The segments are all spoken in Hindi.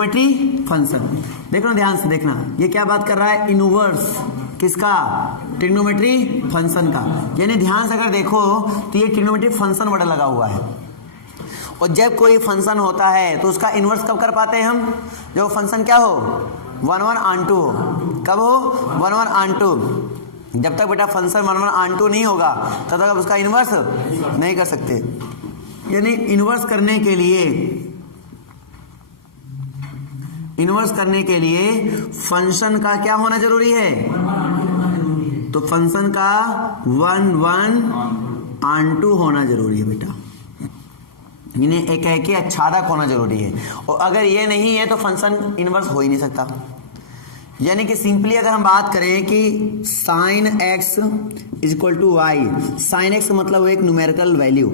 Trigonometry function. देखो ध्यान से देखना, ये क्या बात कर रहा है, इनवर्स किसका, ट्रिग्नोमेट्री फंक्शन का। यानी ध्यान से अगर देखो तो ये ट्रिग्नोमेट्री फंक्शन वर्ड लगा हुआ है, और जब कोई फंक्शन होता है तो उसका इनवर्स कब कर पाते हैं हम, जो फंक्शन क्या हो 1/(1)(2) हो। कब हो 1/(1)(2)। जब तक बेटा फंक्शन 1/(1)(2) नहीं होगा तब तक उसका इनवर्स नहीं कर सकते। यानी इनवर्स करने के लिए फंक्शन का क्या होना जरूरी है, तो फंक्शन का 1/(1)(2) होना जरूरी है बेटा, यानी एक ही आच्छादक होना जरूरी है। और अगर ये नहीं है तो फंक्शन इनवर्स हो ही नहीं सकता। यानी कि सिंपली अगर हम बात करें कि sine x equal to y, sine x मतलब एक न्यूमेरिकल वैल्यू,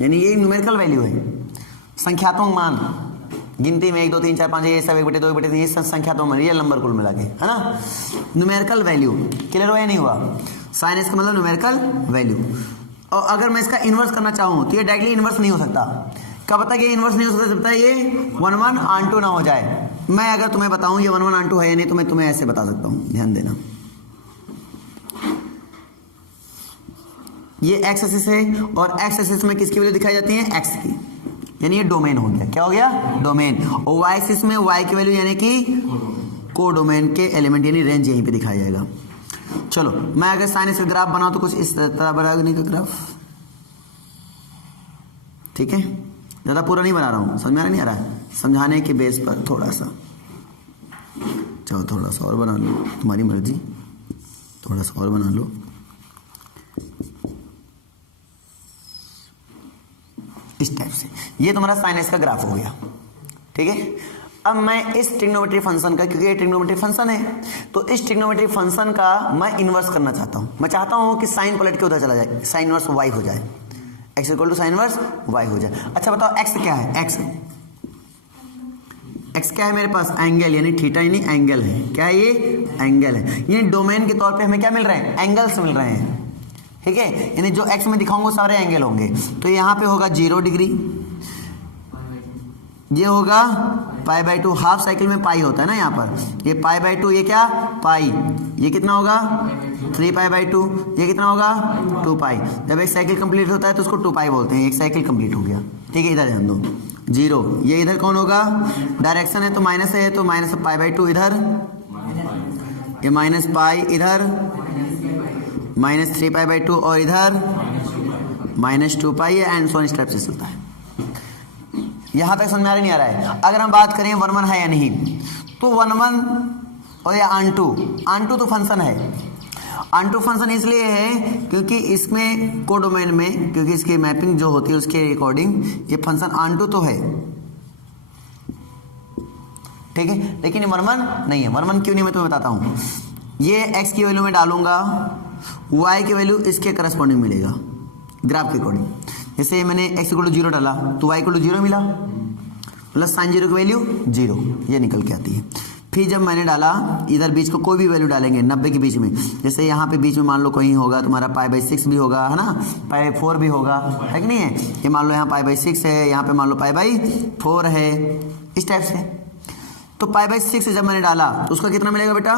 यानी ये न्यूमेरिकल वैल्यू है, संख्यात्मक मान, गिनती में 1 2 3 4 5 ये सब 1/2 1/3 ये संख्यात्मक मान, रियल नंबर कुल मिला के, है ना, न्यूमेरिकल वैल्यू। क्लियर हुआ या नहीं हुआ, साइन एक्स का मतलब न्यूमेरिकल वैल्यू। और अगर मैं इसका इनवर्स करना चाहूं तो ये डायरेक्टली इनवर्स नहीं हो सकता। कब तक ये इनवर्स नहीं हो सकता, जब तक ये 1/(1)(2) ना हो जाए। मैं अगर तुम्हें बताऊं ये 1/(1)(2) है या नहीं तो मैं तुम्हें ऐसे बता सकता हूं, ध्यान देना। ये एक्स एक्सिस है और एक्स एक्सिस में किसकी वैल्यू दिखाई जाती है, एक्स की, यानी ये डोमेन हो गया। क्या हो गया, डोमेन। और वाई एक्सिस में वाई की वैल्यू यानी कि कोडोमेन के एलिमेंट, यानी रेंज यहीं पे दिखाया जाएगा। चलो मैं अगर साइन एक्स का ग्राफ बनाऊं तो कुछ इस तरह बनाएगा, नहीं का ग्राफ, ठीक है, ज्यादा पूरा नहीं बना रहा हूं, समझ में नहीं आ रहा है, समझाने के बेस पर थोड़ा सा। चलो थोड़ा सा और बना लो, तुम्हारी मर्जी, थोड़ा सा और बना लो, इस टाइप से। ये तुम्हारा साइन एक्स का ग्राफ हो गया, ठीक है। अब मैं इस ट्रिग्नोमेट्री फंक्शन का, क्योंकि ये ट्रिग्नोमेट्री फंक्शन है, तो इस ट्रिग्नोमेट्री फंक्शन का मैं इन्वर्स करना चाहता हूं। मैं चाहता हूं कि साइन पलट के उधर चला जाए, साइन इनवर्स वाई हो जाए, x equal to sine inverse y हो जाए। अच्छा बताओ एक्स क्या है, एक्स क्या है मेरे पास, एंगल, यानी थीटा, यानी एंगल है। क्या है ये, एंगल है। यानी डोमेन के तौर पे हमें क्या मिल रहे हैं, एंगल्स मिल रहे हैं, ठीक है। यानी जो एक्स में दिखाऊंगा सारे एंगल होंगे। तो यहाँ पे होगा 0 डिग्री, ये होगा π/2, हाफ साइकिल में पाई होता है ना यहाँ पर, ये π/2, ये क्या पाई, ये कितना होगा 3π/2, ये कितना होगा 2π। जब एक साइकिल कंप्लीट होता है तो उसको 2π बोलते हैं, एक साइकिल कंप्लीट हो गया, ठीक है। इधर ध्यान दो 0, ये इधर कौन होगा, डायरेक्शन है तो माइनस है, तो माइनस π/2 इधर, ये माइनस पाई इधर, माइनस 3π/2 और इधर माइनस 2π, एंड सो स्टेप से चलता है। यहां तक समझ में आ रहा नहीं आ रहा है। अगर हम बात करें 1/1 है या नहीं, तो 1/1 और या ऑन टू तो फंक्शन है। ऑन टू फंक्शन इसलिए है क्योंकि इसमें कोडोमेन में, क्योंकि इसकी मैपिंग जो होती है उसके अकॉर्डिंग ये फंक्शन ऑन टू तो है, ठीक है। लेकिन 1/1 नहीं है। 1/1 क्यों नहीं, मैं तुम्हें बताता हूं। ये एक्स की वैल्यू में डालूंगा, वाई की वैल्यू इसके करस्पॉन्डिंग मिलेगा ग्राफ के अकॉर्डिंग। जैसे मैंने x इक्वल टू 0 डाला तो y इक्वल टू 0 मिला, प्लस साइन 0 की वैल्यू 0, ये निकल के आती है। फिर जब मैंने डाला इधर बीच को कोई भी वैल्यू डालेंगे 90 के बीच में, जैसे यहाँ पे बीच में मान लो कहीं होगा तुम्हारा π/6 भी होगा, है ना, π/4 भी होगा, है कि नहीं है। ये मान लो यहाँ π/6 है, यहाँ पे मान लो π/4 है, इस टाइप से। तो π/6 से जब मैंने डाला तो उसका कितना मिलेगा बेटा,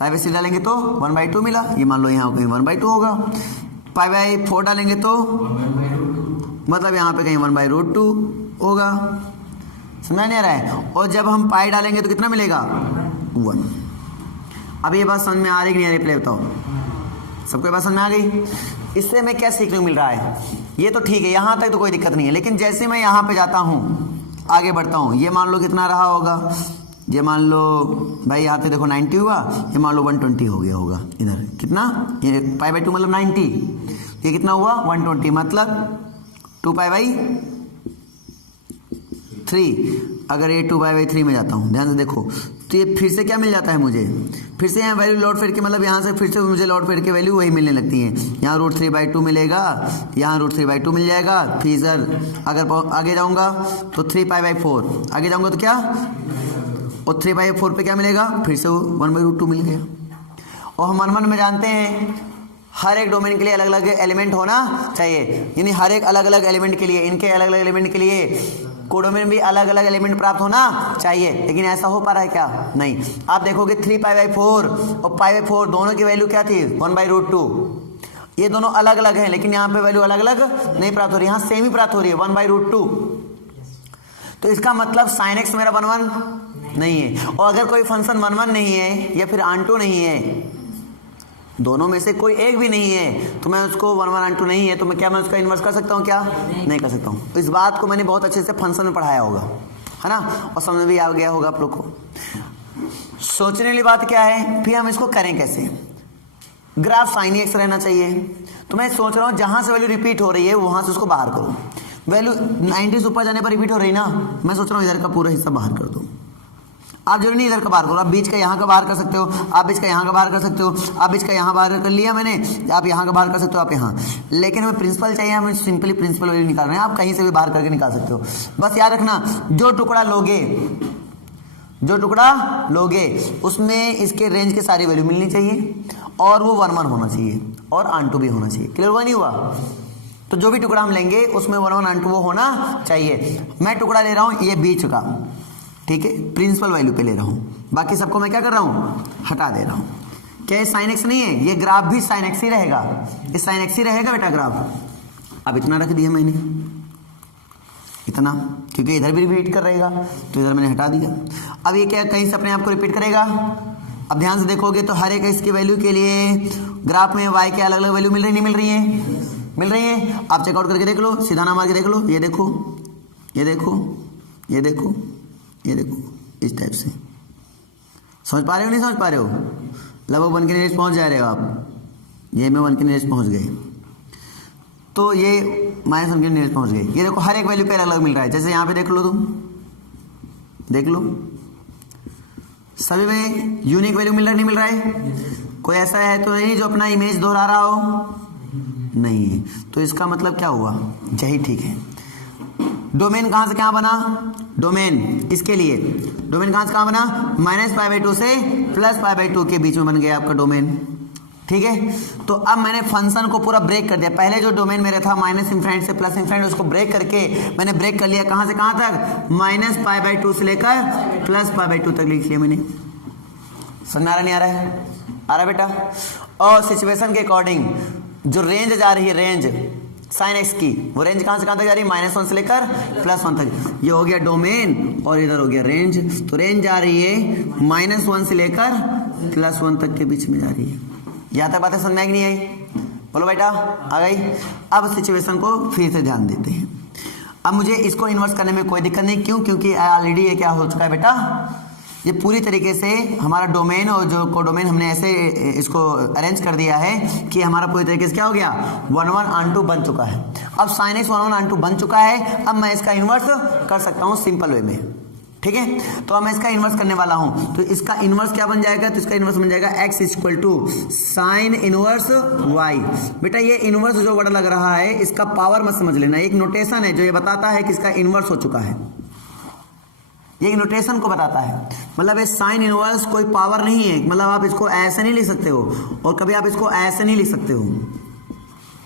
π/6 डालेंगे तो 1/2 मिला, ये मान लो यहाँ कहीं 1/2 होगा। π/4 डालेंगे तो मतलब यहाँ पे कहीं 1/√2 होगा, समझ नहीं आ रहा है। और जब हम पाई डालेंगे तो कितना मिलेगा 1। अब ये बात समझ में आ रही कि नहीं आ रही, प्ले बताओ, सबको बात समझ में आ गई। इससे हमें क्या सीखने को मिल रहा है, ये तो ठीक है, यहाँ तक तो कोई दिक्कत नहीं है। लेकिन जैसे मैं यहाँ पे जाता हूँ, आगे बढ़ता हूँ, ये मान लो कितना रहा होगा, ये मान लो भाई यहाँ पे देखो 90 हुआ, ये मान लो 120 हो गया होगा इधर, कितना, ये π/2 मतलब 90, ये कितना हुआ 120, मतलब 2π/3। अगर ये 2π/3 में जाता हूँ, ध्यान से देखो, तो ये फिर से क्या मिल जाता है मुझे, फिर से यहाँ वैल्यू लौट फिर के, मतलब यहाँ से फिर से मुझे लौट फिर के वैल्यू वही मिलने लगती है। यहाँ √3/2 मिलेगा, यहाँ √3/2 मिल जाएगा। फिर इधर अगर आगे जाऊँगा तो 3π/4, आगे जाऊँगा तो क्या, और 3/4 पे क्या मिलेगा, फिर से 1/√2 मिल गया। और हम 1/1 में जानते हैं हर एक डोमेन के लिए अलग अलग एलिमेंट होना चाहिए, यानी हर एक अलग अलग एलिमेंट के लिए, इनके अलग अलग एलिमेंट के लिए कोडोमेन भी अलग अलग एलिमेंट प्राप्त होना चाहिए। लेकिन ऐसा हो पा रहा है क्या? नहीं। आप देखोगे 3π/4 और π/4 दोनों की वैल्यू क्या थी? 1/√2। ये दोनों अलग अलग हैं, लेकिन यहाँ पे वैल्यू अलग अलग नहीं प्राप्त हो रही, यहाँ सेम ही प्राप्त हो रही है 1/√2। तो इसका मतलब sin x मेरा 1 नहीं है। और अगर कोई फंक्शन 1 नहीं है या फिर आंटो नहीं है, दोनों में से कोई एक भी नहीं है, तो मैं उसको 1 आंटो नहीं है तो मैं क्या मैं उसका इन्वर्स कर सकता हूँ? क्या नहीं कर सकता हूँ। तो इस बात को मैंने बहुत अच्छे से फंक्शन में पढ़ाया होगा, है ना, और समझ में भी आ गया होगा आप लोग को। सोचने वाली बात क्या है, फिर हम इसको करें कैसे? ग्राफ sin x रहना चाहिए, तो मैं सोच रहा हूँ जहां से वैल्यू रिपीट हो रही है वहां से उसको बाहर करो। वैल्यू 90 से ऊपर जाने पर रिपीट हो रही ना, मैं सोच रहा हूँ इधर का पूरा हिस्सा बाहर कर दो। आप जरूरी नहीं इधर का बाहर करो, आप बीच का यहाँ का बाहर कर सकते हो, आप बीच का यहाँ का बाहर कर सकते हो, आप बीच का यहाँ बाहर कर लिया मैंने, आप यहाँ का बाहर कर सकते हो, आप यहाँ। लेकिन हमें प्रिंसिपल चाहिए, हमें सिंपली प्रिंसिपल वैल्यू निकाल रहे हैं, आप कहीं से भी बाहर करके निकाल सकते हो। बस याद रखना, जो टुकड़ा लोगे उसमें इसके रेंज के सारी वैल्यू मिलनी चाहिए और वो 1 होना चाहिए और आंटू भी होना चाहिए। क्लियर हुआ नहीं हुआ? तो जो भी टुकड़ा हम लेंगे उसमें 1 आंटू वो होना चाहिए। मैं टुकड़ा ले रहा हूँ ये बीच का, ठीक है, प्रिंसिपल वैल्यू पे ले रहा हूँ, बाकी सबको मैं क्या कर रहा हूँ? हटा दे रहा हूँ। क्या ये sin x नहीं है? ये ग्राफ भी sin x ही रहेगा, ये sin x ही रहेगा बेटा ग्राफ। अब इतना रख दिया मैंने, इतना, क्योंकि इधर भी रिपीट कर रहेगा तो इधर मैंने हटा दिया। अब ये क्या कहीं से अपने आप को रिपीट करेगा? अब ध्यान से देखोगे तो हर एक इसकी वैल्यू के लिए ग्राफ में y के अलग अलग वैल्यू मिल रही नहीं मिल रही है? मिल रही है। आप चेकआउट करके देख लो, सीधा ना मार के देख लो, ये देखो, ये देखो, ये देखो, ये देखो, इस टाइप से। समझ पा रहे हो नहीं समझ पा रहे हो? लगभग 1 के नियरेस्ट पहुंच जा रहे हो आप। ये में 1 के नियरेस्ट पहुंच गए, तो ये -1 के नियरेस्ट पहुंच गए। ये देखो हर एक वैल्यू पे अलग अलग मिल रहा है। जैसे यहाँ पे देख लो, तुम देख लो, सभी में यूनिक वैल्यू मिल रहा नहीं मिल रहा है? कोई ऐसा है तो नहीं जो अपना इमेज दोहरा रहा हो? नहीं है। तो इसका मतलब क्या हुआ? यही ठीक है। डोमेन कहां से कहां बना? डोमेन इसके लिए डोमेन कहां से कहां बना? -π/2 से +π/2 के बीच में बन गया आपका डोमेन, ठीक है। तो अब मैंने फंक्शन को पूरा ब्रेक कर दिया। पहले जो डोमेन मेरा था -∞ से +∞, उसको ब्रेक करके मैंने ब्रेक कर लिया। कहां से कहां तक? -π/2 से लेकर +π/2 तक लिख लिया मैंने। समझ में आ रहा नहीं आ रहा है? आ रहा बेटा? और सिचुएशन के अकॉर्डिंग जो रेंज जा रही है, रेंज sin x की, वो रेंज कहां से कहां तक जा रही है? -1 से लेकर +1 तक। ये हो गया डोमेन और इधर हो गया रेंज। तो रेंज जा रही है -1 से लेकर +1 तक के बीच में जा रही है। यहां तक बातें समझ में आई नहीं आई? बोलो बेटा, आ गई? अब सिचुएशन को फिर से ध्यान देते हैं। अब मुझे इसको इन्वर्स करने में कोई दिक्कत नहीं। क्यों? क्योंकि ऑलरेडी ये क्या हो चुका है बेटा, ये पूरी तरीके से हमारा डोमेन और जो कोडोमेन हमने ऐसे इसको अरेंज कर दिया है कि हमारा पूरी तरीके से क्या हो गया? 1 बन चुका है। अब sin x 1 बन चुका है। अब मैं इसका इन्वर्स कर सकता हूँ सिंपल वे में, ठीक है। तो अब मैं इसका इन्वर्स करने वाला हूं, तो इसका इन्वर्स क्या बन जाएगा? तो इसका इन्वर्स बन जाएगा x = sin इनवर्स y। बेटा ये इन्वर्स जो वर्ड लग रहा है, इसका पावर मत समझ लेना, एक नोटेशन है जो ये बताता है कि इसका इन्वर्स हो चुका है। ये नोटेशन को बताता है, मतलब ये साइन इनवर्स कोई पावर नहीं है। मतलब आप इसको ऐसे नहीं लिख सकते हो और कभी आप इसको ऐसे नहीं लिख सकते हो।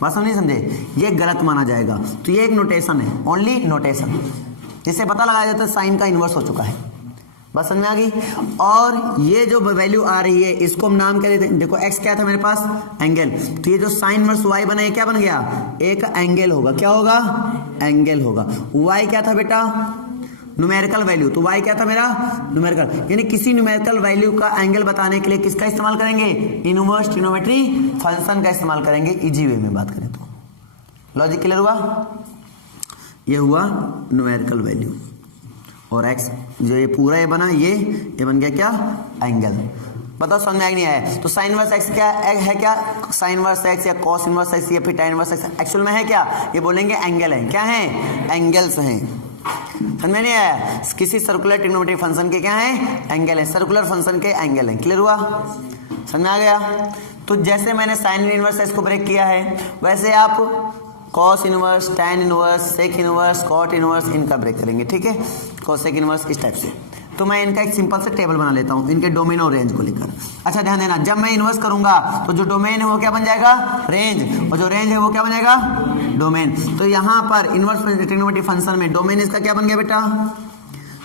बात समझ नहीं समझे? ये गलत माना जाएगा। तो ये एक नोटेशन है, ओनली नोटेशन, जिससे पता लगाया जाता है साइन का इन्वर्स हो चुका है। बस समझ में आ गई? और ये जो वैल्यू आ रही है इसको हम नाम क्या देते हैं? देखो x क्या था मेरे पास? एंगल। तो ये जो साइन इनवर्स y बना, ये क्या बन गया? एक एंगल होगा। क्या होगा? एंगल होगा। y क्या था बेटा? Numerical value. तो y क्या था मेरा? न्यूमेरिकल। यानी किसी न्यूमेरिकल वैल्यू का एंगल बताने के लिए किसका इस्तेमाल करेंगे? इनवर्स ट्रिग्नोमेट्री फंक्शन का इस्तेमाल करेंगे। इजी वे में बात करें तो लॉजिक क्लियर हुआ? ये हुआ न्यूमेरिकल वैल्यू और x जो ये पूरा ये बना, ये बन गया क्या? एंगल। बताओ समझ में नहीं आया? तो साइन इनवर्स x क्या है? क्या साइन इनवर्स x या कॉस इनवर्स x या फिर tan इनवर्स x एक्चुअल में है क्या? ये बोलेंगे एंगल है। क्या है? एंगल्स हैं। समझ में नहीं आया? किसी सर्कुलर ट्रिग्नोमेट्री फंक्शन के क्या है? एंगल है। सर्कुलर फंक्शन के एंगल है। क्लियर हुआ? समझ में आ गया? तो जैसे मैंने साइन इनवर्स x को ब्रेक किया है, वैसे आप cos inverse, tan inverse, sec inverse, cot inverse इनका ब्रेक करेंगे। ठीक है? कॉस सेक इनवर्स इस टाइप से। तो मैं इनका एक सिंपल सा टेबल बना लेता हूं इनके डोमेन और रेंज को लेकर। अच्छा ध्यान देना, जब मैं इन्वर्स करूंगा तो जो डोमेन है वो क्या बन जाएगा, रेंज, और जो रेंज है वो क्या बन जाएगा, डोमेन। तो यहां पर इन्वर्स ट्रिग्नोमेट्रिक फंक्शन में डोमेन इसका क्या बन गया बेटा,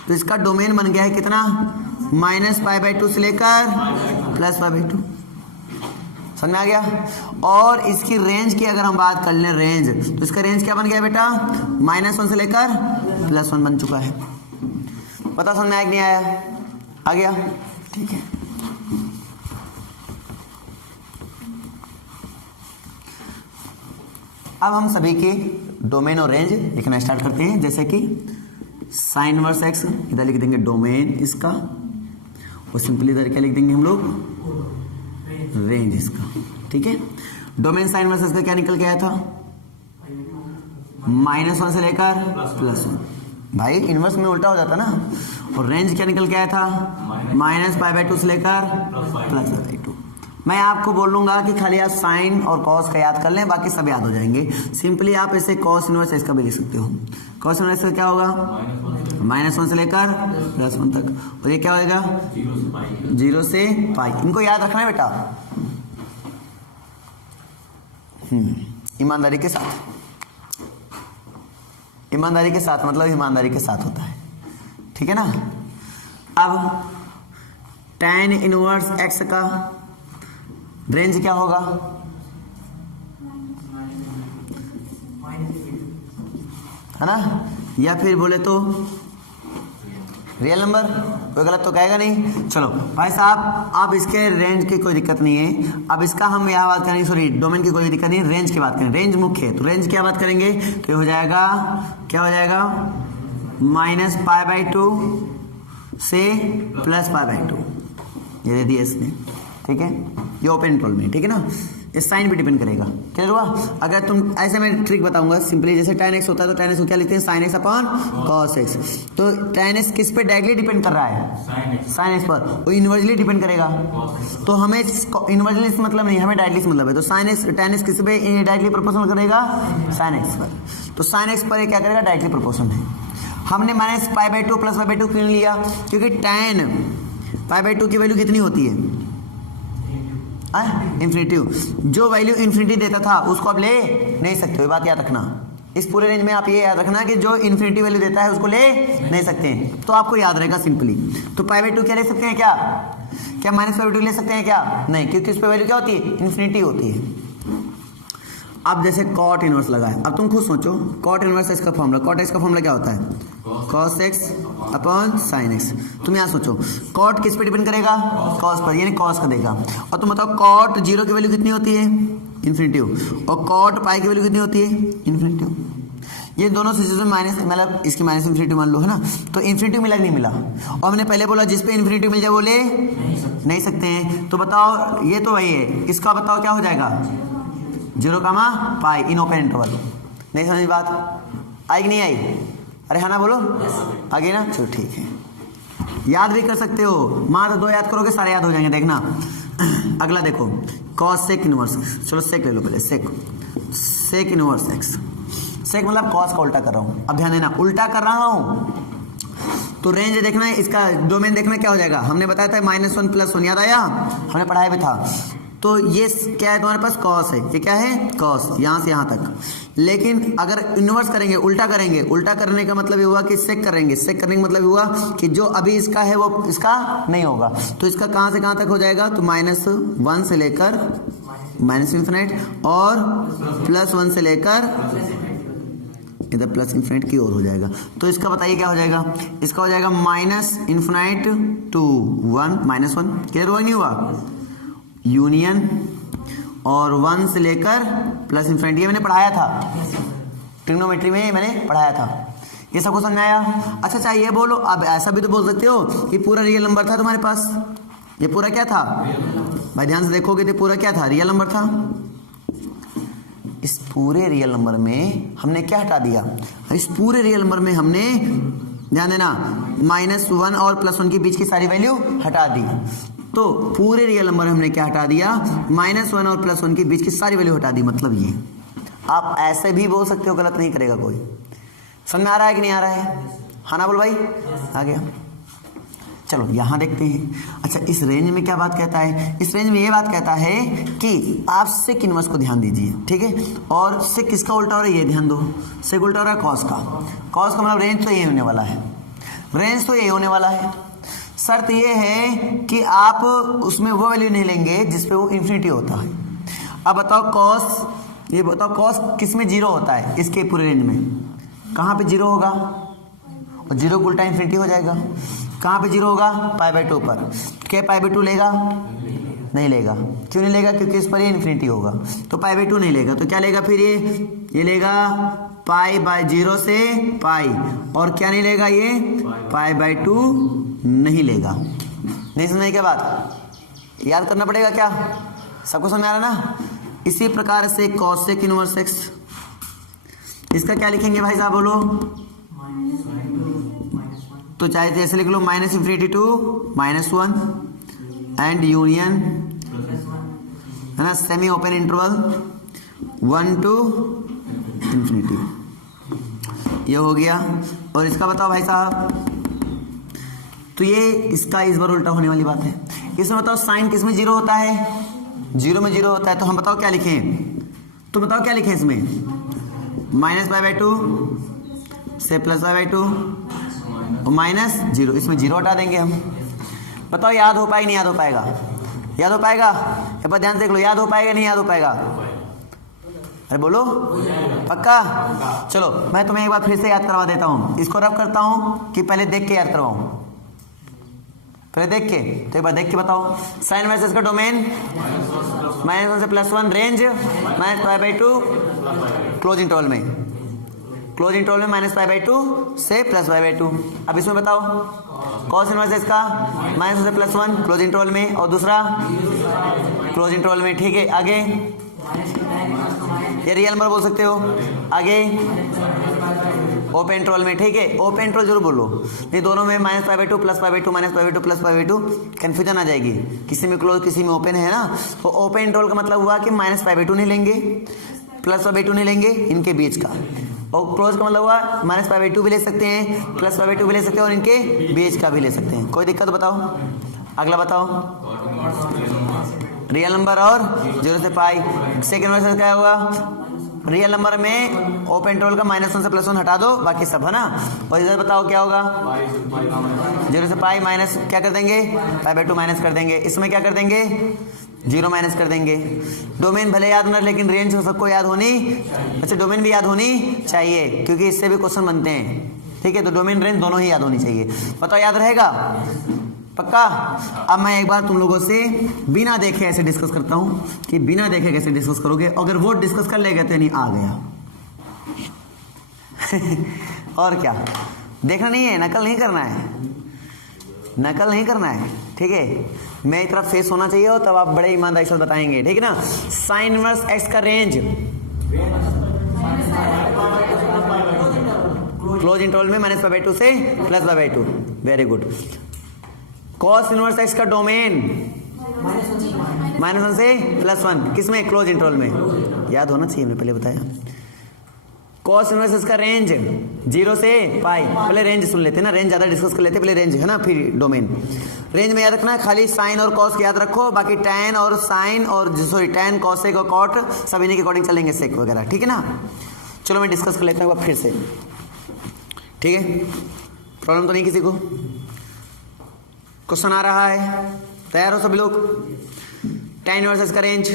तो इसका डोमेन बन गया है कितना, -π/2 से लेकर +π/2। समझ में आ गया। और इसकी रेंज की अगर हम बात कर लें, रेंज, तो इसका रेंज क्या बन गया बेटा, -1 से लेकर +1 बन चुका है। पता समझ में आया कि नहीं आया, आ गया, ठीक है। अब हम सभी के डोमेन और रेंज लिखना स्टार्ट करते हैं। जैसे कि साइन इनवर्स x, इधर लिख देंगे डोमेन इसका, और सिंपली इधर क्या लिख देंगे हम लोग, रेंज इसका, ठीक है। डोमेन साइन इनवर्स का क्या निकल के आया था, -1 से लेकर +1। भाई इनवर्स में उल्टा हो जाता ना। और रेंज क्या निकल के आया था, -π/2 से लेकर +π/2। मैं आपको बोलूंगा कि खाली आप साइन और कॉस का याद कर लें, बाकी सब याद हो जाएंगे। सिंपली आप इसे कॉस इनवर्स इसका भी लिख सकते हो। कॉस इनवर्स का क्या होगा, -1 से लेकर +1 तक, और ये क्या होगा, 0 से पाई। इनको याद रखना है बेटा, ईमानदारी के साथ। ईमानदारी के साथ मतलब ईमानदारी के साथ होता है, ठीक है ना। अब tan इनवर्स x का रेंज क्या होगा, है ना, या फिर बोले तो रियल नंबर, कोई गलत तो कहेगा नहीं। चलो भाई साहब, अब इसके रेंज की कोई दिक्कत नहीं है। अब इसका हम यहाँ बात करेंगे, सॉरी डोमेन की कोई दिक्कत नहीं, रेंज की बात करें। रेंज मुख्य है तो रेंज क्या बात करेंगे, तो हो जाएगा, क्या हो जाएगा, -π/2 से +π/2, ये दे दिया इसने, ठीक है। ये ओपन इंटरवल में, ठीक है ना। इस साइन भी डिपेंड करेगा, क्लियर हुआ। अगर तुम ऐसे मैं ट्रिक बताऊंगा सिंपली, जैसे tan x होता है तो tan x को क्या लिखते हैं, sin x upon cos x। तो tan x किस पे डायरेक्टली डिपेंड कर रहा है, sin x पर, वो इनवर्सली डिपेंड करेगा। तो हमें इनवर्सली से मतलब नहीं, हमें डायरेक्टली से मतलब है। तो tan x किस पे डायरेक्टली प्रोपोर्शनल करेगा, sin x पर। तो sin x पर क्या करेगा, डायरेक्टली प्रोपोर्शनल है। हमने -π/2 +π/2 क्यों लिया, क्योंकि tan π/2 की वैल्यू कितनी होती है, इन्फिनिटिव। जो वैल्यू इन्फिनिटी देता था उसको आप ले नहीं सकते हो, बात याद रखना। इस पूरे रेंज में आप ये याद रखना कि जो इन्फिनिटी वैल्यू देता है उसको ले नहीं सकते हैं, तो आपको याद रहेगा सिंपली। तो π/2 क्या ले सकते हैं, क्या -π/2 ले सकते हैं क्या, नहीं, क्योंकि उस पर वैल्यू क्या होती है, इन्फिनिटी होती है। अब जैसे कॉट इनवर्स लगा है, अब तुम खुद सोचो, कॉट इनवर्स इसका फॉर्मूला, कॉट एक्स का फॉर्मूला क्या होता है, cos x upon sin x। तुम यहाँ सोचो, कॉट किस पे डिपेंड करेगा, cos पर, यानी cos का देगा। और तुम बताओ कॉट 0 की वैल्यू कितनी होती है, इन्फिनिटिव, और कॉट पाई की वैल्यू कितनी होती है, इन्फिनिटिव। ये दोनों सिचुएशन में माइनस, मतलब इसकी माइनस इन्फिनिटी मान लो, है ना। तो इन्फिनिटी मिला नहीं मिला, और हमने पहले बोला जिस पे इन्फिनिटी मिल जाए वो ले नहीं सकते हैं। तो बताओ, ये तो वही है, इसका बताओ क्या हो जाएगा, 0, पाई इन ओपन इंटरवल। नहीं समझ बात आई कि नहीं आई, अरे हाँ ना बोलो, आ गई ना, चलो ठीक है। याद भी कर सकते हो, मात्र 2 याद करोगे सारे याद हो जाएंगे, देखना। अगला देखो, cos sec इनवर्स, चलो सेक ले लो पहले, सेक इनवर्स x। सेक मतलब cos का उल्टा कर रहा हूँ, अब ध्यान देना, उल्टा कर रहा हूँ। तो रेंज देखना है, इसका डोमेन देखना क्या हो जाएगा, हमने बताया था -1 +1, याद आया, हमने पढ़ाया भी था। तो ये क्या है तुम्हारे पास, cos है, ये क्या है, cos, यहाँ से यहाँ तक। लेकिन अगर इन्वर्स करेंगे, उल्टा करेंगे, उल्टा करने का मतलब ये हुआ कि सेक करेंगे, सेक करने का मतलब हुआ कि जो अभी इसका है वो इसका नहीं होगा। तो इसका कहाँ से कहाँ तक हो जाएगा, तो -1 से लेकर ∞ और +1 से लेकर इधर +∞ की ओर हो जाएगा। तो इसका बताइए क्या हो जाएगा, इसका हो जाएगा -∞ to 1 -1, क्लियर हुआ नहीं हुआ, यूनियन, और 1 से लेकर +∞, ये मैंने पढ़ाया था ट्रिग्नोमेट्री में, मैंने पढ़ाया था, ये सबको समझ आया। अच्छा अच्छा, ये बोलो, अब ऐसा भी तो बोल सकते हो कि पूरा रियल नंबर था तुम्हारे पास, ये पूरा क्या था भाई, ध्यान से देखोगे तो पूरा क्या था, रियल नंबर था। इस पूरे रियल नंबर में हमने क्या हटा दिया, इस पूरे रियल नंबर में हमने, ध्यान देना, -1 और +1 के बीच की सारी वैल्यू हटा दी। तो पूरे रियल नंबर हमने क्या हटा दिया, -1 और +1 के बीच की सारी वैल्यू हटा दी। मतलब ये आप ऐसे भी बोल सकते हो, गलत नहीं करेगा कोई। समझ में आ रहा है कि नहीं आ रहा है, हाँ ना बोल भाई, आ गया। चलो यहाँ देखते हैं। अच्छा, इस रेंज में क्या बात कहता है? इस रेंज में ये बात कहता है कि आप सेक इनवर्स को ध्यान दीजिए, ठीक है। और सेक किसका उल्टा हो रहा है ये ध्यान दो, सेक उल्टा हो रहा है कॉस का। कॉस का मतलब रेंज तो ये होने वाला है, रेंज तो ये होने वाला है। शर्त ये है कि आप उसमें वो वैल्यू नहीं लेंगे जिसपे वो इन्फिनिटी होता है। अब बताओ कॉस, ये बताओ कॉस किस में जीरो होता है? इसके पूरे रेंज में कहाँ पे जीरो होगा? और जीरो का उल्टा इन्फिनिटी हो जाएगा। कहाँ पे जीरो होगा? पाई बाई 2 पर। क्या पाई बाई 2 लेगा? नहीं लेगा। क्यों नहीं लेगा? क्योंकि इस पर ये इन्फिनिटी होगा, तो पाई बाई 2 नहीं लेगा। तो क्या लेगा फिर? ये लेगा पाई बाई 0 से पाई, और क्या नहीं लेगा? ये पाई बाई 2 नहीं लेगा। नहीं समझने के बाद याद करना पड़ेगा क्या? सबको समझ आ रहा ना? इसी प्रकार से कॉसेक इनवर्स एक्स, इसका क्या लिखेंगे भाई साहब बोलो? तो चाहे तो ऐसे लिख लो, minus infinity to -1 and union, है ना, semi open interval 1 to infinity. ये हो गया। और इसका बताओ भाई साहब, तो ये इसका इस बार उल्टा होने वाली बात है। इसमें बताओ साइन किस में जीरो होता है? जीरो में जीरो होता है। तो हम बताओ क्या लिखें? तो बताओ क्या लिखें इसमें? माइनस पाई बाई 2 से प्लस पाई बाई 2 और माइनस जीरो, इसमें जीरो हटा देंगे हम। बताओ याद हो पाएगा नहीं याद हो पाएगा? याद हो पाएगा? एक बार ध्यान से देख लो, याद हो पाएगा नहीं याद हो पाएगा? अरे बोलो पक्का? चलो मैं तुम्हें एक बार फिर से याद करवा देता हूँ। इसको रब करता हूँ कि पहले देख के याद करवाऊँ? पहले देख के, तो एक बार देख के बताओ। साइन वर्सेस का डोमेन -1 से +1, range minus pi by 2, close interval में, क्लोज इंटरवल में माइनस पाई बाई 2 से प्लस पाई बाई 2। अब इसमें बताओ कॉस इनवर्स इसका -1 से +1 क्लोज इंटरवल में, और दूसरा क्लोज इंटरवल में, ठीक है। आगे ये रियल नंबर बोल सकते हो। आगे ओपन इंटरवल में, ठीक है। ओपन इंटरवल जरूर बोलो, ये दोनों में minus pi by 2 plus pi by 2 minus pi by 2 plus pi by 2 confusion आ जाएगी। किसी में क्लोज किसी में ओपन है ना। तो ओपन इंटरवल का मतलब हुआ कि माइनस पाई बाई 2 नहीं लेंगे, प्लस पाई बाई 2 नहीं लेंगे, इनके बीच का। और क्लोज का मतलब हुआ माइनस पाई बाई 2 भी ले सकते हैं, प्लस पाई बाई 2 भी ले सकते हैं, और इनके बीच का भी ले सकते हैं। कोई दिक्कत बताओ? अगला बताओ, रियल नंबर और 0 से पाई। सेकेंड वर्सेस क्या होगा? रियल नंबर में ओपन इंटरवल का -1 से +1 हटा दो, बाकी सब, है ना। और इधर बताओ क्या होगा? 0 से पाई माइनस क्या कर देंगे? पाई बाई 2 माइनस कर देंगे। इसमें क्या कर देंगे? 0 माइनस कर देंगे। डोमेन भले याद ना, लेकिन रेंज सबको याद होनी, अच्छा डोमेन भी याद होनी चाहिए, क्योंकि इससे भी क्वेश्चन बनते हैं, ठीक है। तो डोमेन रेंज दोनों ही याद होनी चाहिए। बताओ याद रहेगा पक्का? अब मैं एक बार तुम लोगों से बिना देखे ऐसे डिस्कस करता हूं कि बिना देखे कैसे डिस्कस करोगे। अगर वो डिस्कस कर लेगा तो नहीं आ गया। और क्या, देखना नहीं है, नकल नहीं करना है, नकल नहीं करना है, ठीक है। मेरी तरफ फेस होना चाहिए, और तब आप बड़े ईमानदारी से बताएंगे, ठीक है ना। साइन इनवर्स एक्स का रेंज क्लोज इंटरवल में माइनस पाई बाई 2 से plus pi by 2, very good. Cos inverse x का डोमेन -1 से +1, किसमें? क्लोज इंटरवल में। याद होना चाहिए, मैंने पहले बताया। कॉस इनवर्स एक्स का रेंज 0 से पाई। पहले रेंज सुन लेते ना, रेंज ज्यादा डिस्कस कर लेते, पहले रेंज है ना, फिर डोमेन। रेंज में याद रखना है खाली साइन और कॉस याद रखो, बाकी टैन और साइन और सॉरी टैन कॉसेक और कॉट सब इन्हीं के अकॉर्डिंग चलेंगे, सेक वगैरह, ठीक है ना। चलो मैं डिस्कस कर लेता हूँ फिर से, ठीक है। प्रॉब्लम तो नहीं किसी को? क्वेश्चन आ रहा है, तैयार हो सभी लोग? tan इनवर्स का रेंज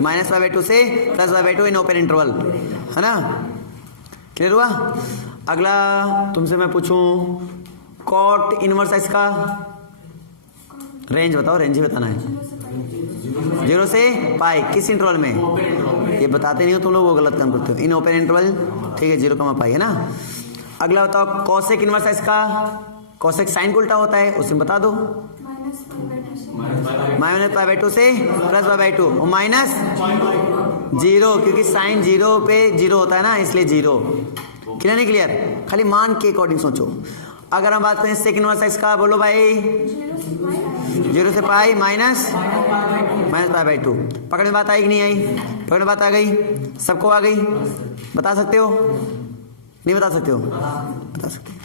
-पाई/2 से +पाई/2 इन ओपन इंटरवल, है ना। क्लियर हुआ? अगला तुमसे मैं पूछूं, cot इनवर्स एक्स का रेंज बताओ, रेंज ही बताना है। 0 से पाई, किस इंटरवल में? ये बताते नहीं हो तुम लोग, वो गलत काम करते हो। इन ओपन इंटरवल, ठीक है, 0, पाई, है ना। अगला बताओ कॉसेक इनवर्स एक्स का, कॉसेक साइन को उल्टा होता है, उसमें बता दो। -पाई/2 से +पाई/2 और -0, क्योंकि साइन 0 पे 0 होता है ना, इसलिए 0। क्लियर नहीं क्लियर? खाली मान के अकॉर्डिंग सोचो। अगर हम बात करें सेक इनवर्स एक्स का, बोलो भाई 0 से पाई -पाई/2। पकड़ में बात आई कि नहीं आई? पकड़ में बात आ गई? सबको आ गई? बता सकते हो? नहीं बता सकते हो? बता सकते हो।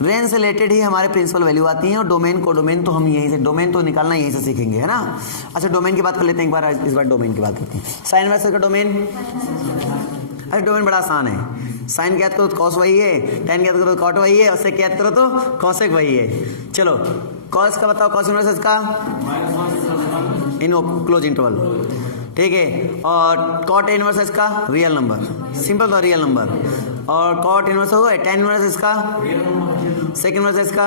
रेंज से रिलेटेड ही हमारे प्रिंसिपल वैल्यू आती हैं और डोमेन को डोमेन तो हम यहीं से डोमेन तो निकालना यहीं से सीखेंगे, है ना। अच्छा डोमेन की बात कर लेते हैं एक बार, इस बार डोमेन की बात करते हैं। साइन इनवर्स का डोमेन, अरे डोमेन बड़ा आसान है। साइन की याद करो तो कॉस वही है, टेन की याद करो तो कॉट वही है, और सेक की याद करो तो कॉसेक वही है। चलो कॉस का बताओ, कॉस इनवर्स इसका इन क्लोज इंटरवल, ठीक है। और कॉट इनवर्स इसका रियल नंबर, सिंपल तो रियल नंबर। और कॉट इनवर्स हो गए, टेन इनवर्स इसका, सेक इनवर्स इसका,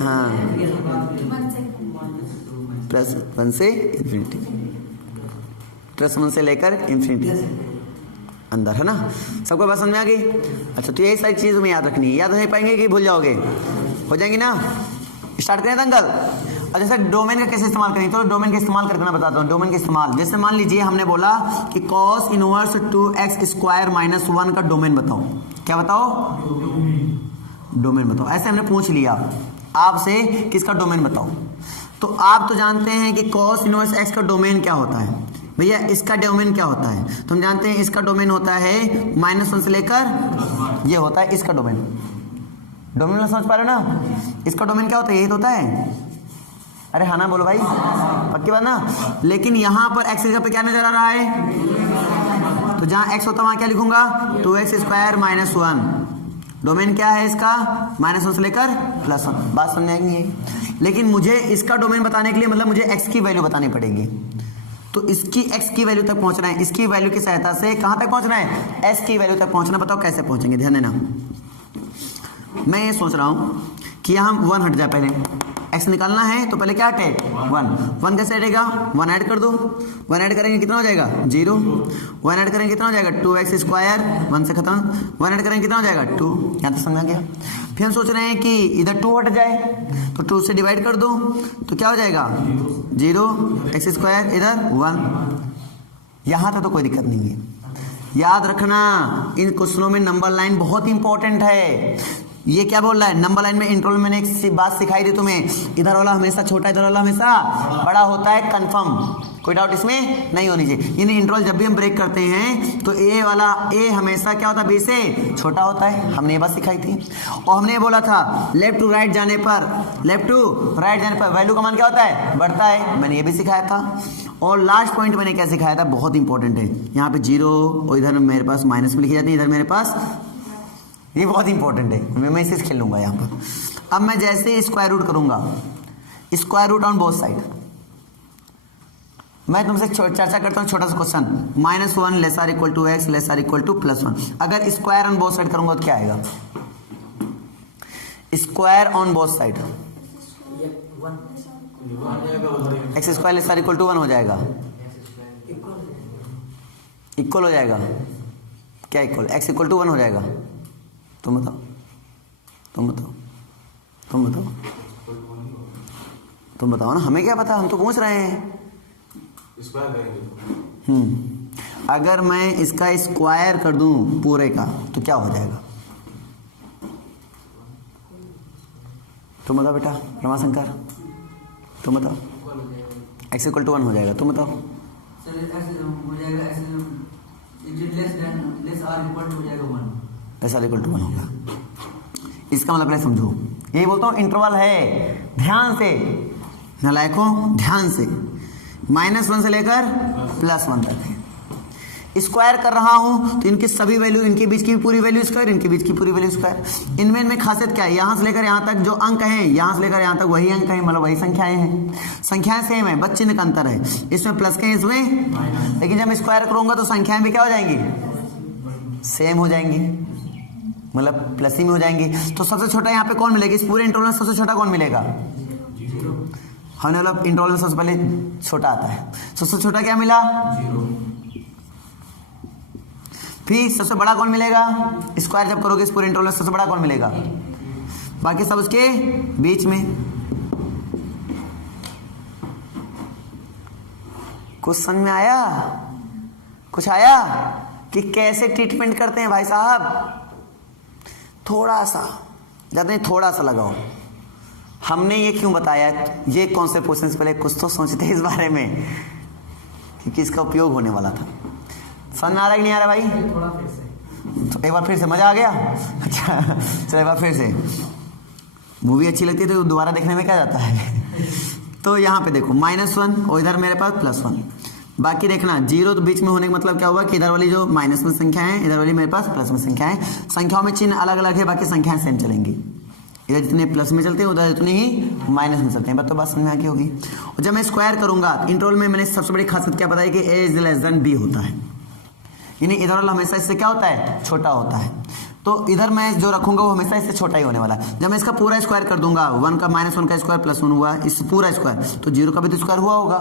हाँ +1 से इन्फिनिटी, +1 से लेकर इन्फिनिटी अंदर, है ना। सबको बात समझ में आ गई? अच्छा तो यही सारी चीज़ हमें याद रखनी है। याद नहीं पाएंगे कि भूल जाओगे? हो जाएंगी ना। स्टार्ट करें अंकल। और जैसे डोमेन का कैसे इस्तेमाल करेंगे, तो डोमेन का इस्तेमाल करके मैं बताता हूँ। डोमेन का इस्तेमाल जैसे मान लीजिए हमने बोला कि cos इनवर्स 2x² - 1 का डोमेन बताओ। क्या बताओ? डोमेन बताओ। ऐसे हमने पूछ लिया आपसे किसका डोमेन बताओ, तो आप तो जानते हैं कि cos इनवर्स x का डोमेन क्या होता है। भैया इसका डोमेन क्या होता है, तो हम जानते हैं इसका डोमेन होता है -1 से लेकर, ये होता है इसका डोमेन। डोमेन में समझ पा रहे हो ना? इसका डोमेन क्या होता है, यही तो होता है। अरे हाँ ना बोलो भाई, पक्की बात ना। लेकिन यहाँ पर x की जगह पे क्या नजर आ रहा है, तो जहाँ x होता है वहाँ क्या लिखूंगा, 2x² - 1। डोमेन क्या है इसका, -1 से लेकर +1। बात समझ आएंगी? लेकिन मुझे इसका डोमेन बताने के लिए मतलब मुझे x की वैल्यू बतानी पड़ेगी। तो इसकी x की वैल्यू तक पहुंचना है, इसकी वैल्यू की सहायता से कहां तक पहुंचना है, s की वैल्यू तक पहुंचना। बताओ कैसे पहुंचेंगे, ध्यान देना। मैं ये सोच रहा हूं कि यहाँ 1 हट जाए, पहले x निकालना है तो पहले क्या हटे, 1 कैसे हटेगा, 1 ऐड कर दो। 1 ऐड करेंगे कितना हो जाएगा, 0। 1 ऐड करेंगे कितना हो जाएगा, 2x², 1 से खत्म। 1 ऐड करेंगे कितना हो जाएगा, 2। यहाँ तक समझ आ गया। फिर हम सोच रहे हैं कि इधर 2 हट जाए, तो 2 से डिवाइड कर दो तो क्या हो जाएगा, 0, x², इधर 1। यहाँ तक तो कोई दिक्कत नहीं है। याद रखना इन क्वेश्चनों में नंबर लाइन बहुत इंपॉर्टेंट है। ये क्या बोल रहा है, नंबर लाइन में इंटरवल मैंने एक बात सिखाई थी तुम्हें, इधर वाला हमेशा छोटा, इधर वाला हमेशा बड़ा होता है, कंफर्म, कोई डाउट इसमें नहीं होनी चाहिए। इन इंटरवल जब भी हम ब्रेक करते हैं तो ए वाला ए हमेशा क्या होता है, बी से छोटा होता है। हमने ये बात सिखाई थी। और हमने बोला था लेफ्ट टू राइट जाने पर, लेफ्ट टू राइट जाने पर वैल्यू का मान क्या होता है, बढ़ता है। मैंने ये भी सिखाया था। और लास्ट पॉइंट मैंने क्या सिखाया था, बहुत इंपॉर्टेंट है। यहाँ पे 0 और इधर मेरे पास माइनस में लिखी जाती है, इधर मेरे पास, ये बहुत इंपॉर्टेंट है, मैं इसे खेल लूंगा यहाँ पर। अब मैं जैसे स्क्वायर रूट करूंगा, square root on both side, मैं तुमसे चर्चा करता हूँ छोटा सा question, -1 lesser equal to x lesser equal to +1। अगर स्क्वायर ऑन बोथ साइड करूंगा तो क्या आएगा, square on both side x² lesser equal to 1 हो जाएगा, इक्वल हो जाएगा। क्या इक्वल, x इक्वल टू 1 हो जाएगा। तुम बताओ, तुम बताओ, तुम बताओ, तुम बताओ ना, हमें क्या पता, हम तो पूछ रहे हैं। अगर मैं इसका स्क्वायर कर दूं पूरे का तो क्या हो जाएगा, तुम बताओ बेटा, रमाशंकर तुम बताओ। x इक्वल टू 1 हो जाएगा, तुम बताओ। लेसर इक्वल टू 1 होगा। इसका मतलब पहले समझो, यही बोलता हूँ इंटरवल है, ध्यान से नालायकों, ध्यान से। -1 से लेकर +1 तक है। स्क्वायर कर रहा हूं तो इनकी सभी वैल्यू, इनके बीच की पूरी वैल्यू स्क्वायर, इनके बीच की पूरी वैल्यू स्क्वायर। इनमें खासियत क्या है, यहां से लेकर यहां तक जो अंक हैं, यहां से लेकर यहां तक वही अंक हैं, मतलब वही संख्याएं हैं। संख्याएं सेम है, बस चिन्ह का अंतर है, इसमें प्लस के इसमें। लेकिन जब स्क्वायर करूंगा तो संख्याएं भी क्या हो जाएंगी, सेम हो जाएंगी, मतलब प्लस ही में हो जाएंगी। तो सबसे छोटा यहाँ पे कौन मिलेगा, इस पूरे इंटरवल में सबसे छोटा कौन मिलेगा, हमने बोला इंटरवल में सबसे पहले छोटा आता है, सबसे छोटा क्या मिला, 0। फिर सबसे बड़ा कौन मिलेगा, स्क्वायर जब करोगे इस पूरे इंटरवल में सबसे बड़ा कौन मिलेगा, बाकी सब उसके बीच में। कुछ समझ में आया, कुछ आया कि कैसे ट्रीटमेंट करते हैं भाई साहब। थोड़ा सा, ज्यादा नहीं, थोड़ा सा लगाओ। हमने ये क्यों बताया, ये कौन से क्वेश्चन पहले कुछ तो सोचते इस बारे में, क्योंकि इसका उपयोग होने वाला था। समझ में आ रहा है कि नहीं आ रहा भाई? थोड़ा फिर से तो एक बार फिर से मजा आ गया? अच्छा चलो एक बार फिर से। मूवी अच्छी लगती है तो दोबारा देखने में क्या जाता है। तो यहाँ पे देखो -1 और इधर मेरे पास +1। बाकी देखना 0 तो बीच में होने का मतलब क्या हुआ कि इधर वाली जो माइनस में संख्या है, इधर वाली मेरे पास प्लस में संख्या है। संख्याओं में चिन्ह अलग अलग है, बाकी संख्याएं सेम चलेंगी। इधर जितने प्लस में चलते हैं उधर जितने ही माइनस में चलते हैं। तो बात समझ में आ गई होगी। और जब मैं स्क्वायर करूंगा इंटरवल में, मैंने सबसे बड़ी खासियत क्या बताई कि a is less than b होता है, यानी इधर वाला हमेशा इससे क्या होता है, छोटा होता है। तो इधर मैं जो रखूंगा वो हमेशा इससे छोटा ही होने वाला है। जब मैं इसका पूरा स्क्वायर कर दूंगा, 1 का -1 का स्क्वायर +1 हुआ, इस पूरा स्क्वायर, तो 0 का भी तो स्क्वायर हुआ होगा।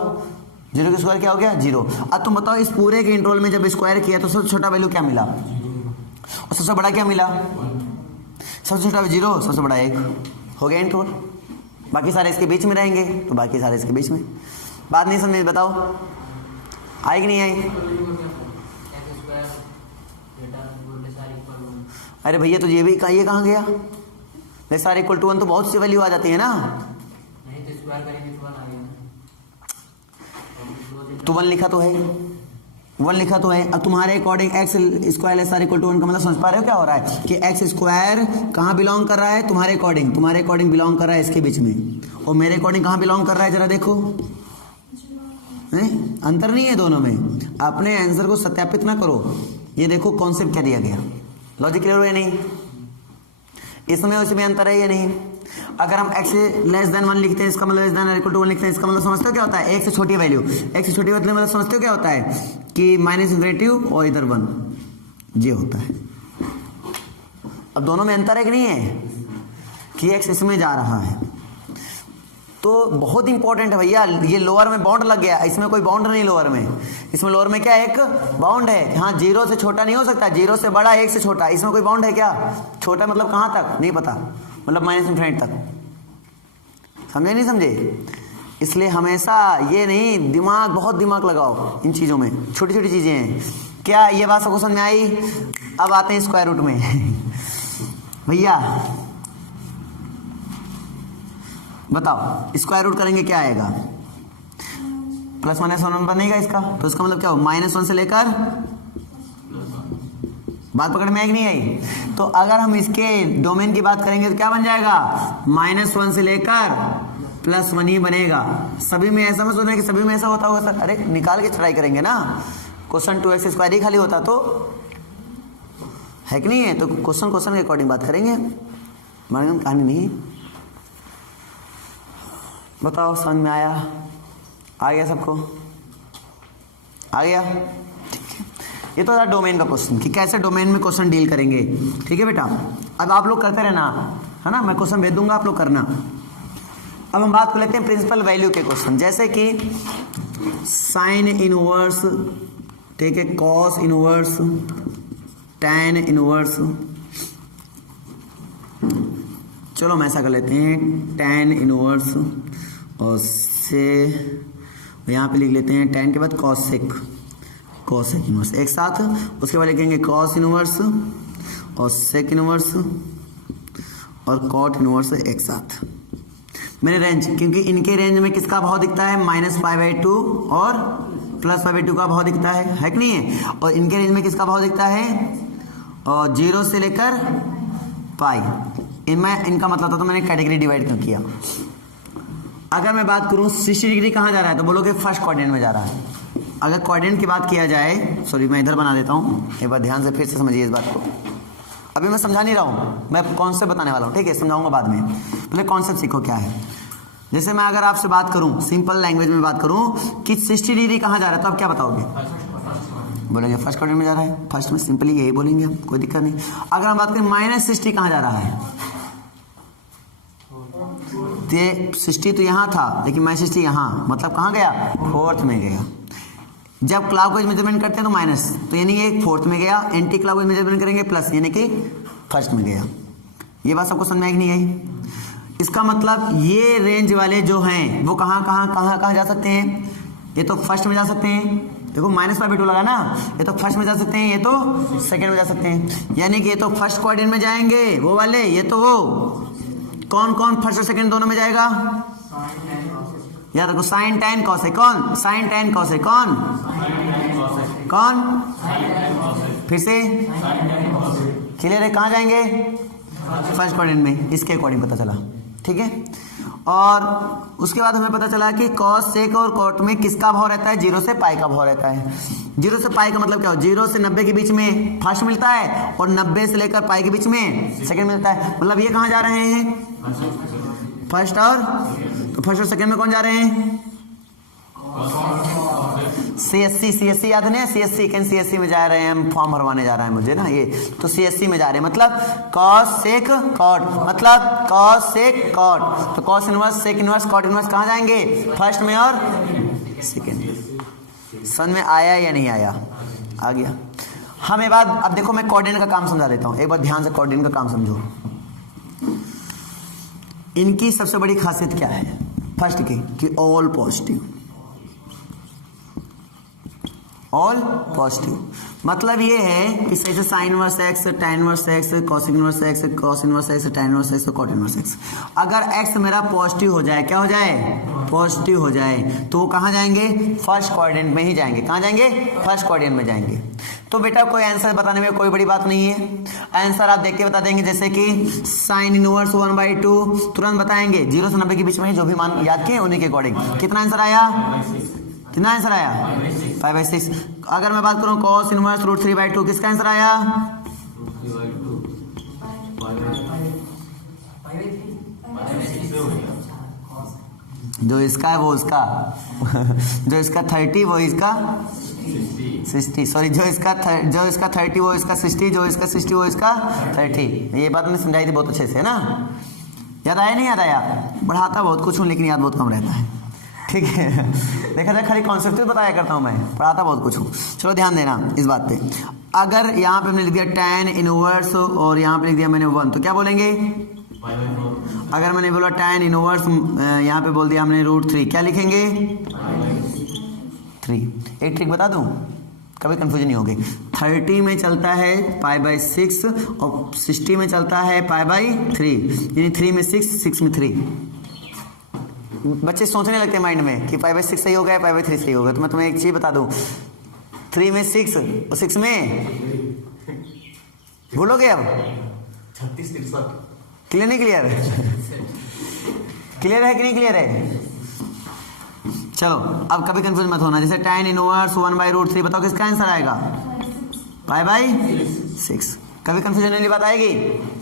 0 का स्क्वायर क्या हो गया, 0। अब तुम बताओ इस पूरे के इंटरवल में जब स्क्वायर किया तो सबसे छोटा वैल्यू क्या मिला और सबसे बड़ा क्या मिला? सबसे छोटा 0, सबसे बड़ा 1 हो गया इंटरवल। बाकी सारे इसके बीच में रहेंगे, तो बाकी सारे इसके बीच में। बात नहीं समझ, बताओ आई कि नहीं आई? अरे भैया तो ये भी ये कहाँ गया? लेस आर इक्वल टू 1 तो बहुत सी वैल्यू आ जाती है ना। नहीं तो स्क्वायर करेंगे तो 1 आ गया तो 1 लिखा तो है, 1 लिखा तो है। अब तुम्हारे according x square less or equal to 1 का मतलब समझ पा रहे हो क्या हो रहा है कि x स्क्वायर कहाँ बिलोंग कर रहा है? तुम्हारे अकॉर्डिंग बिलोंग कर रहा है इसके बीच में, और मेरे अकॉर्डिंग कहाँ बिलोंग कर रहा है? जरा देखो, अंतर नहीं है दोनों में। अपने आंसर को सत्यापित ना करो। ये देखो कॉन्सेप्ट क्या दिया गया, लॉजिक क्लियर हुआ नहीं? इसमें उसमें अंतर है या नहीं? अगर हम x लेस देन 1 लिखते हैं इसका मतलब लेस देन इक्वल टू 1 लिखते हैं, इसका मतलब समझते हो क्या होता है? 1 से छोटी वैल्यू, x से छोटी वैल्यू मतलब समझते हो क्या होता है कि -∞ और इधर 1, ये होता है। अब दोनों में अंतर है कि नहीं है कि x इसमें जा रहा है। तो बहुत इंपॉर्टेंट है भैया। ये लोअर में बाउंड लग गया, इसमें कोई बाउंड नहीं लोअर में। इसमें लोअर में क्या एक बाउंड है। हाँ 0 से छोटा नहीं हो सकता, 0 से बड़ा 1 से छोटा, इसमें कोई बाउंड है क्या? छोटा मतलब कहाँ तक नहीं पता, मतलब -∞ तक। समझे नहीं समझे? इसलिए हमेशा ये नहीं, दिमाग बहुत दिमाग लगाओ इन चीज़ों में, छोटी छोटी चीज़ें हैं। क्या ये बात सबको समझ में आई? अब आते हैं स्क्वायर रूट में। भैया बताओ स्क्वायर रूट करेंगे क्या आएगा? +1 बनेगा इसका, तो इसका मतलब क्या हो, -1 से लेकर, बात पकड़ में आई कि नहीं आई? तो अगर हम इसके डोमेन की बात करेंगे तो क्या बन जाएगा? -1 से लेकर +1 ही बनेगा। सभी में ऐसा मत सोचना कि सभी में ऐसा होता होगा सर। अरे निकाल के ट्राई करेंगे ना, क्वेश्चन 2x² ही खाली होता तो है कि नहीं है? तो क्वेश्चन के अकॉर्डिंग बात करेंगे, हमारे कहानी नहीं। बताओ समझ में आया? आ गया सबको? आ गया? ठीक है। ये तो था डोमेन का क्वेश्चन कि कैसे डोमेन में क्वेश्चन डील करेंगे। ठीक है बेटा, अब आप लोग करते रहना, है ना? मैं क्वेश्चन भेज दूंगा, आप लोग करना। अब हम बात कर लेते हैं प्रिंसिपल वैल्यू के क्वेश्चन, जैसे कि साइन इनवर्स, ठीक है, कॉस इनवर्स, टैन इनवर्स। चलो हम ऐसा कर लेते हैं, टैन इनवर्स और से यहाँ पे लिख लेते हैं टैन के बाद कॉसेक इनवर्स एक साथ। उसके बाद लिखेंगे कॉस इनवर्स और सेक इनवर्स और कॉट इनवर्स एक साथ। मेरे रेंज, क्योंकि इनके रेंज में किसका भाव दिखता है? -π/2 और +π/2 का भाव दिखता है कि नहीं है? और इनके रेंज में किसका भाव दिखता है? और 0 से लेकर पाई। इनमें इनका मतलब था, तो मैंने कैटेगरी डिवाइड क्यों किया? अगर मैं बात करूं 60 डिग्री कहाँ जा रहा है, तो बोलोगे फर्स्ट क्वाड्रेंट में जा रहा है। अगर क्वाड्रेंट की बात किया जाए, सॉरी मैं इधर बना देता हूँ, एक बार ध्यान से फिर से समझिए इस बात को। अभी मैं समझा नहीं रहा हूँ, मैं कॉन्सेप्ट बताने वाला हूँ, ठीक है? समझाऊंगा बाद में, पहले कॉन्सेप्ट सीखो क्या है। जैसे मैं अगर आपसे बात करूँ, सिंपल लैंग्वेज में बात करूँ कि 60 डिग्री कहाँ जा रहा है, तो आप क्या बताओगे? बोलेंगे फर्स्ट क्वाड्रेंट में जा रहा है। फर्स्ट में सिंपली यही बोलेंगे हम, कोई दिक्कत नहीं। अगर हम बात करें -60 कहाँ जा रहा है, तो 60 तो यहाँ था, लेकिन -60 यहाँ, मतलब कहाँ गया? फोर्थ में गया। जब क्लॉकवाइज मेजरमेंट करते हैं तो माइनस, तो यानी कि फोर्थ में गया। एंटी क्लॉकवाइज मेजरमेंट करेंगे प्लस, यानी कि फर्स्ट में गया। ये बात सबको समझ में आई कि नहीं आई? इसका मतलब ये रेंज वाले जो हैं वो कहाँ जा सकते हैं? ये तो फर्स्ट में जा सकते हैं, देखो -π/2 लगा ना, ये तो फर्स्ट में जा सकते हैं, ये तो सेकंड में जा सकते हैं। यानी कि ये तो फर्स्ट क्वाड्रेंट में जाएंगे वो वाले, ये तो वो कौन फर्स्ट और सेकंड दोनों में जाएगा? याद रखो साइन टैन कॉस है कौन, साइन टैन कॉस है कौन, कौन, फिर से क्लियर है। कहाँ जाएंगे, फर्स्ट क्वाड्रेंट में, इसके अकॉर्डिंग पता चला, ठीक है। और उसके बाद हमें पता चला कि कॉस सेक और कॉट में किसका भाव रहता है, 0 से पाई का भाव रहता है। 0 से पाई का मतलब क्या हो, 0 से 90 के बीच में फर्स्ट मिलता है और 90 से लेकर पाई के बीच में सेकंड मिलता है। मतलब ये कहाँ जा रहे हैं, फर्स्ट और, तो फर्स्ट और सेकंड में कौन जा रहे हैं, CSC याद नहीं है, CSC में जा रहे हैं हम, फॉर्म भरवाने जा रहा है मुझे ना ये, तो CSC में जा रहे हैं। मतलब कॉस सेक कॉट, मतलब कॉस सेक कॉट, तो cos inverse sec inverse cot inverse कहाँ जाएंगे, फर्स्ट में और सेकंड में। समझ में आया या नहीं आया, आ गया। हमें बाद अब देखो मैं कोऑर्डिनेट का काम समझा देता हूँ, एक बार ध्यान से कोऑर्डिनेट का काम समझो। इनकी सबसे बड़ी खासियत क्या है, फर्स्ट की कि ऑल पॉजिटिव, ऑल पॉजिटिव। मतलब ये है कि जैसे sign inverse x, tan inverse x, cos inverse x, cos inverse x, tan inverse x, cot inverse x. अगर x मेरा पॉजिटिव हो जाए, क्या हो जाए, पॉजिटिव हो जाए, तो वो कहाँ जाएंगे, फर्स्ट क्वाड्रेंट में ही जाएंगे। कहाँ जाएंगे, फर्स्ट क्वाड्रेंट में जाएंगे। तो बेटा कोई आंसर बताने में कोई बड़ी बात नहीं है, आंसर आप देख के बता देंगे। जैसे कि साइन इनवर्स 1/2 तुरंत बताएंगे, 0 से 90 के बीच में जो भी मान याद किए उन्हीं के अकॉर्डिंग। कितना आंसर आया, कितना आंसर आया, 5/6। अगर मैं बात करूं cos इनवर्स √3/2, किसका आंसर आया, जो इसका है वो उसका जो इसका 30 वो इसका 60, सॉरी जो इसका 30 वो इसका 60, जो इसका 60 वो इसका 30। ये बात मैंने समझाई थी बहुत अच्छे से, है ना। याद आया नहीं याद आया, बढ़ाता बहुत कुछ हूँ लेकिन याद बहुत कम रहता है, ठीक है। देखा जाए खाली कॉन्सेप्ट बताया करता हूँ मैं, पढ़ाता बहुत कुछ हूँ। चलो ध्यान देना इस बात पे। अगर यहाँ पे हमने लिख दिया tan इनवर्स और यहाँ पे लिख दिया मैंने 1, तो क्या बोलेंगे, अगर मैंने बोला tan इनवर्स, यहाँ पे बोल दिया हमने √3, क्या लिखेंगे, 3। एक ट्रिक बता दूँ, कभी कंफ्यूजन नहीं होगी। 30 में चलता है π/6 और 60 में चलता है π/3, यानी 3 में 6 में 3। बच्चे सोचने लगते हैं माइंड में कि 5/6 सही हो गया, 5/3 सही हो गया। तो मैं तुम्हें एक चीज बता दूं, 3 में 6 और 6 में भूलोगे अब, 36 क्लियर नहीं क्लियर क्लियर है कि नहीं क्लियर है। चलो अब कभी कंफ्यूज मत होना। जैसे tan इनवर्स 1/√3, बताओ किसका आंसर आएगा, π/6। कभी कंफ्यूजन वाली बात आएगी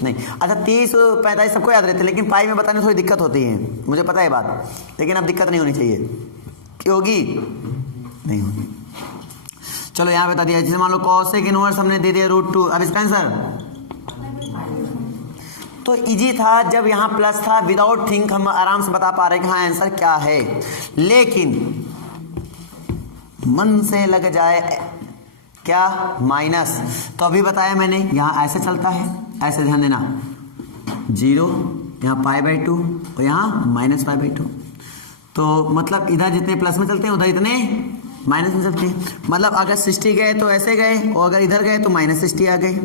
नहीं। अच्छा 30 45 सबको याद रहते हैं, लेकिन पाई में बताने में थोड़ी दिक्कत होती है, मुझे पता है बात, लेकिन अब दिक्कत नहीं होनी चाहिए। क्यों होगी, नहीं होगी। चलो यहाँ बता दिया। जैसे मान लो cosec इनवर्स हमने दे दिया √2, अब इसका आंसर तो इजी था जब यहाँ प्लस था, विदाउट थिंक हम आराम से बता पा रहे हैं कि हाँ आंसर क्या है। लेकिन मन से लग जाए क्या, माइनस, तो अभी बताया मैंने यहाँ ऐसे चलता है, ऐसे ध्यान देना, 0 यहाँ π/2 और यहाँ -π/2। तो मतलब इधर जितने प्लस में चलते हैं उधर इतने माइनस में चलते हैं। मतलब अगर 60 गए तो ऐसे गए, और अगर इधर गए तो -60 आ गए।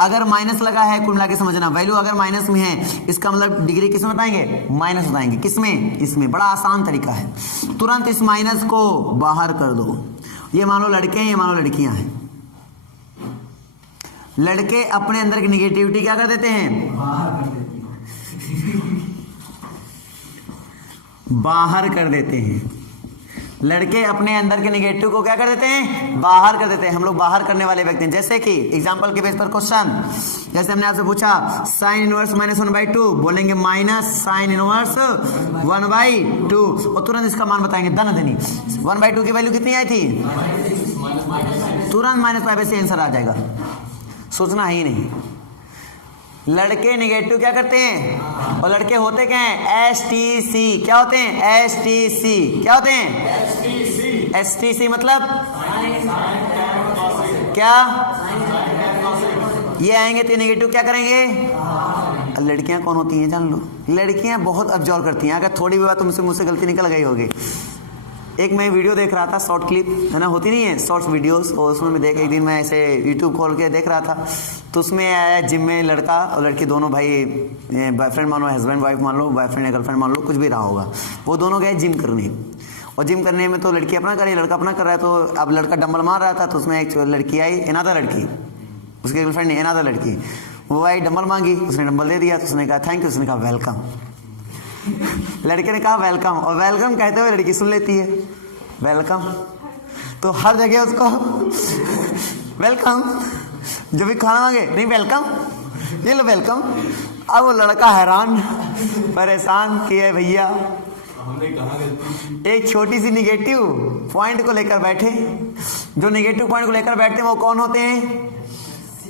अगर माइनस लगा है कुल मिला के समझना, वैल्यू अगर माइनस में है इसका मतलब डिग्री किस में बताएंगे, माइनस बताएंगे। किसमें, इसमें। बड़ा आसान तरीका है, तुरंत इस माइनस को बाहर कर दो। ये मान लो लड़के हैं, ये मान लो लड़कियां हैं। लड़के अपने अंदर की निगेटिविटी क्या कर देते हैं, बाहर कर देते हैं। लड़के अपने अंदर के नेगेटिव को क्या कर देते हैं, बाहर कर देते हैं। हम लोग बाहर करने वाले व्यक्ति हैं। जैसे कि एग्जांपल के बेस पर क्वेश्चन, जैसे हमने आपसे पूछा साइन इनवर्स -1/2, बोलेंगे माइनस साइन इनवर्स 1/2 और तुरंत इसका मान बताएंगे धनी। 1/2 की वैल्यू कितनी आई थी, तुरंत -π से आंसर आ जाएगा, सोचना ही नहीं। लड़के नेगेटिव क्या करते हैं, और लड़के होते क्या हैं, STC। क्या होते हैं, STC। क्या होते हैं, STC मतलब क्या, ये आएंगे तो नेगेटिव क्या करेंगे। लड़कियां कौन होती हैं जान लो, लड़कियां बहुत ऑब्जर्व करती हैं। अगर थोड़ी भी बात तुमसे मुझसे गलती निकल गई होगी, एक मैं वीडियो देख रहा था, शॉर्ट क्लिप है ना, होती नहीं है शॉर्ट्स वीडियोस, और उसमें मैं एक दिन मैं ऐसे यूट्यूब खोल के देख रहा था, तो उसमें आया जिम में लड़का और लड़की दोनों भाई, बॉयफ्रेंड मान लो, हस्बैंड वाइफ मान लो, बॉयफ्रेंड या गर्लफ्रेंड मान लो, कुछ भी रहा होगा, वो दोनों गए जिम करने। और जिम करने में तो लड़की अपना कर रही है, लड़का अपना कर रहा है, तो अब लड़का डंबल मार रहा था, तो उसमें एक लड़की आई, अनदर लड़की, उसकी गर्लफ्रेंड नहीं, अनदर लड़की, वो आई डंबल मांगी, उसने डंबल दे दिया, तो उसने कहा थैंक यू, उसने कहा वेलकम। लड़के ने कहा वेलकम, और वेलकम कहते हुए लड़की सुन लेती है वेलकम, तो हर जगह उसको वेलकम, जब भी खाना मांगे नहीं वेलकम, ये लो वेलकम। अब वो लड़का हैरान परेशान कि है भैया, एक छोटी सी निगेटिव पॉइंट को लेकर बैठे, जो निगेटिव पॉइंट को लेकर बैठते हैं वो कौन होते हैं?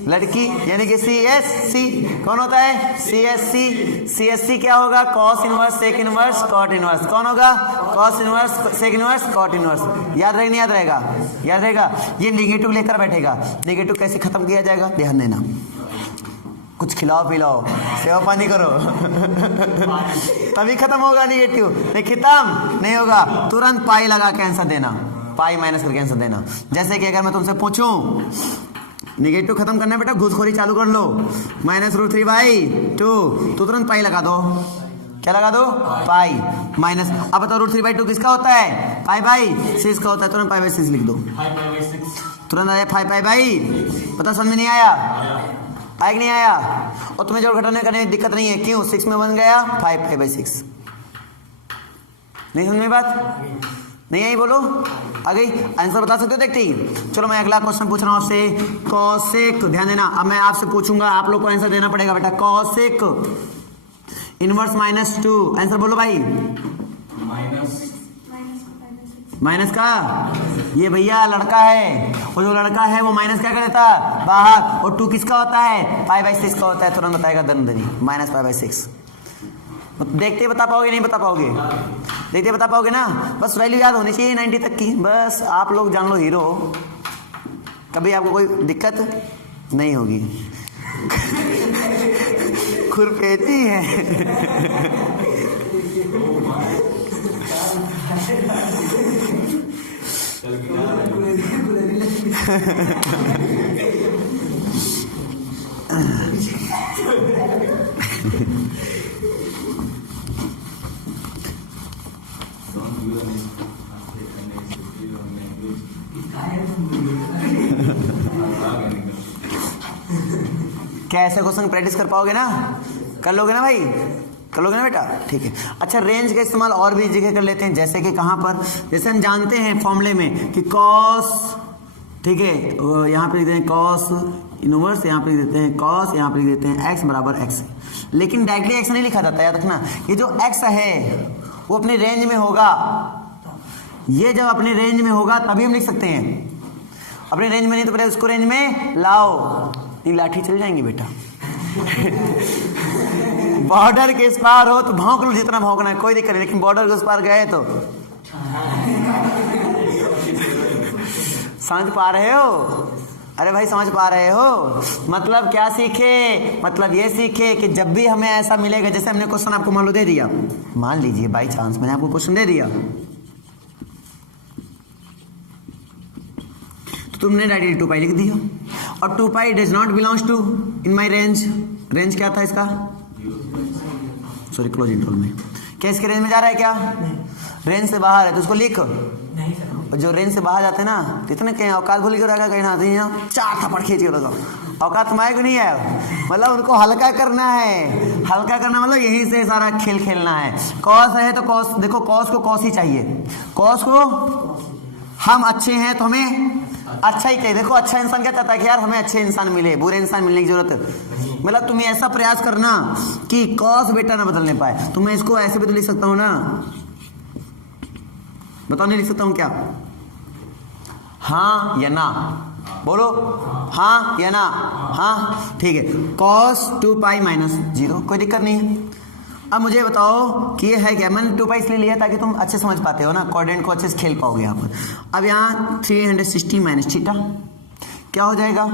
लड़की, यानी कि CSC। कौन होता है? CSC। CSC क्या होगा? Cos inverse sec inverse cot inverse. कौन होगा? Cos inverse sec inverse cot inverse. याद रहेगा नहीं याद रहेगा? याद रहेगा। ये निगेटिव लेकर बैठेगा। निगेटिव कैसे खत्म किया जाएगा? ध्यान देना, कुछ खिलाओ पिलाओ, सेवा पानी करो तभी खत्म होगा निगेटिव, नहीं खत्म नहीं होगा। तुरंत पाई लगा के आंसर देना, पाई माइनस करके आंसर देना। जैसे कि अगर मैं तुमसे पूछूं निगेटिव खत्म करना है बेटा, घूसखोरी चालू कर लो, -√3/2, तो तुरंत पाई लगा दो। क्या लगा दो? Pi minus. अब बताओ √3/2 किसका होता है? π/6 का होता है, तुरंत π/6 लिख दो, तुरंत आया 5π/। पता समझ में नहीं आया? आया कि नहीं आया? और तुम्हें जोड़ घटाने करने में दिक्कत नहीं है, क्यों? 6 में बन गया 5π/6। नहीं समझ में बात? नहीं आई? बोलो, आ गई? आंसर बता सकते हो देखते ही? चलो मैं अगला क्वेश्चन पूछ रहा हूं आपसे, कॉसेक। ध्यान देना, अब मैं आपसे पूछूंगा, आप लोग को आंसर देना पड़ेगा बेटा। कॉसेक इनवर्स -2, आंसर बोलो भाई। माइनस का, ये भैया लड़का है, और जो लड़का है वो माइनस क्या कर देता है? बाहर। और 2 किसका होता है? π/6 का होता है, तुरंत बताएगा दंदनी, -π/6। देखते बता पाओगे? नहीं बता पाओगे? देखते बता पाओगे ना? बस वैल्यू याद होनी चाहिए 90 तक की, बस आप लोग जान लो हीरो, कभी आपको कोई दिक्कत नहीं होगी खुरपेती है क्या ऐसे क्वेश्चन प्रैक्टिस कर पाओगे ना? कर लोगे ना भाई? कर लोगे ना बेटा? ठीक है। अच्छा, रेंज का इस्तेमाल और भी जगह कर लेते हैं, जैसे कि कहाँ पर? जैसे हम जानते हैं फॉर्मूले में कि कॉस, ठीक है, यहाँ पे लिख देते हैं कॉस इनवर्स, यहाँ पे लिख देते हैं कॉस, यहाँ पे लिख देते हैं x बराबर x। लेकिन डायरेक्टली x नहीं लिखा जाता, याद रखना। ये जो x है वो अपने रेंज में होगा, ये जब अपने रेंज में होगा तभी हम लिख सकते हैं। अपने रेंज में नहीं तो पहले उसको रेंज में लाओ, ये लाठी चल जाएंगी बेटा बॉर्डर के इस पार हो तो भौंक लो जितना भौंकना है, कोई दिक्कत नहीं, लेकिन बॉर्डर के उस पार गए तो समझ पा रहे हो? अरे भाई समझ पा रहे हो? मतलब क्या सीखे? मतलब ये सीखे कि जब भी हमें ऐसा मिलेगा, जैसे हमने क्वेश्चन आपको मान लो दे दिया, मान लीजिए बाई चांस मैंने आपको क्वेश्चन दे दिया, तो तुमने डायरेक्टली 2π लिख दिया, और 2π does not belongs to in my range. Range क्या था इसका? सॉरी, क्लोज इंटरवल में। क्या इसके रेंज में जा रहा है? क्या रेंज से बाहर है तो उसको लिख। और जो रेंज से बाहर जाते हैं ना, तो इतने कहीं औकात भूल कर कहीं ना आते हैं, 4 थप्पड़ खींच के लगा। औकात तुम्हारे को नहीं है, मतलब उनको हल्का करना है। हल्का करना मतलब यहीं से सारा खेल खेलना है। कॉस है तो कॉस, देखो कॉस को कॉस ही चाहिए, कॉस को हम अच्छे हैं तो हमें अच्छा ही चाहिए। देखो अच्छा इंसान क्या चाहता है कि यार हमें अच्छे इंसान मिले, बुरे इंसान मिलने की जरूरत, मतलब तुम्हें ऐसा प्रयास करना कि कॉस बेटा ना बदलने पाए। तो मैं इसको ऐसे भी तो लिख सकता हूं ना, बताओ नहीं लिख सकता हूं क्या? हाँ या ना? बोलो हाँ या ना? हाँ, ठीक है। cos 2π - 0, कोई दिक्कत नहीं है। अब मुझे बताओ कि ये है क्या? मैंने 2π इसलिए लिया ताकि तुम अच्छे समझ पाते हो ना, कोऑर्डिनेट को अच्छे से खेल पाओगे यहाँ पर। अब यहाँ 360 - थीटा क्या हो जाएगा?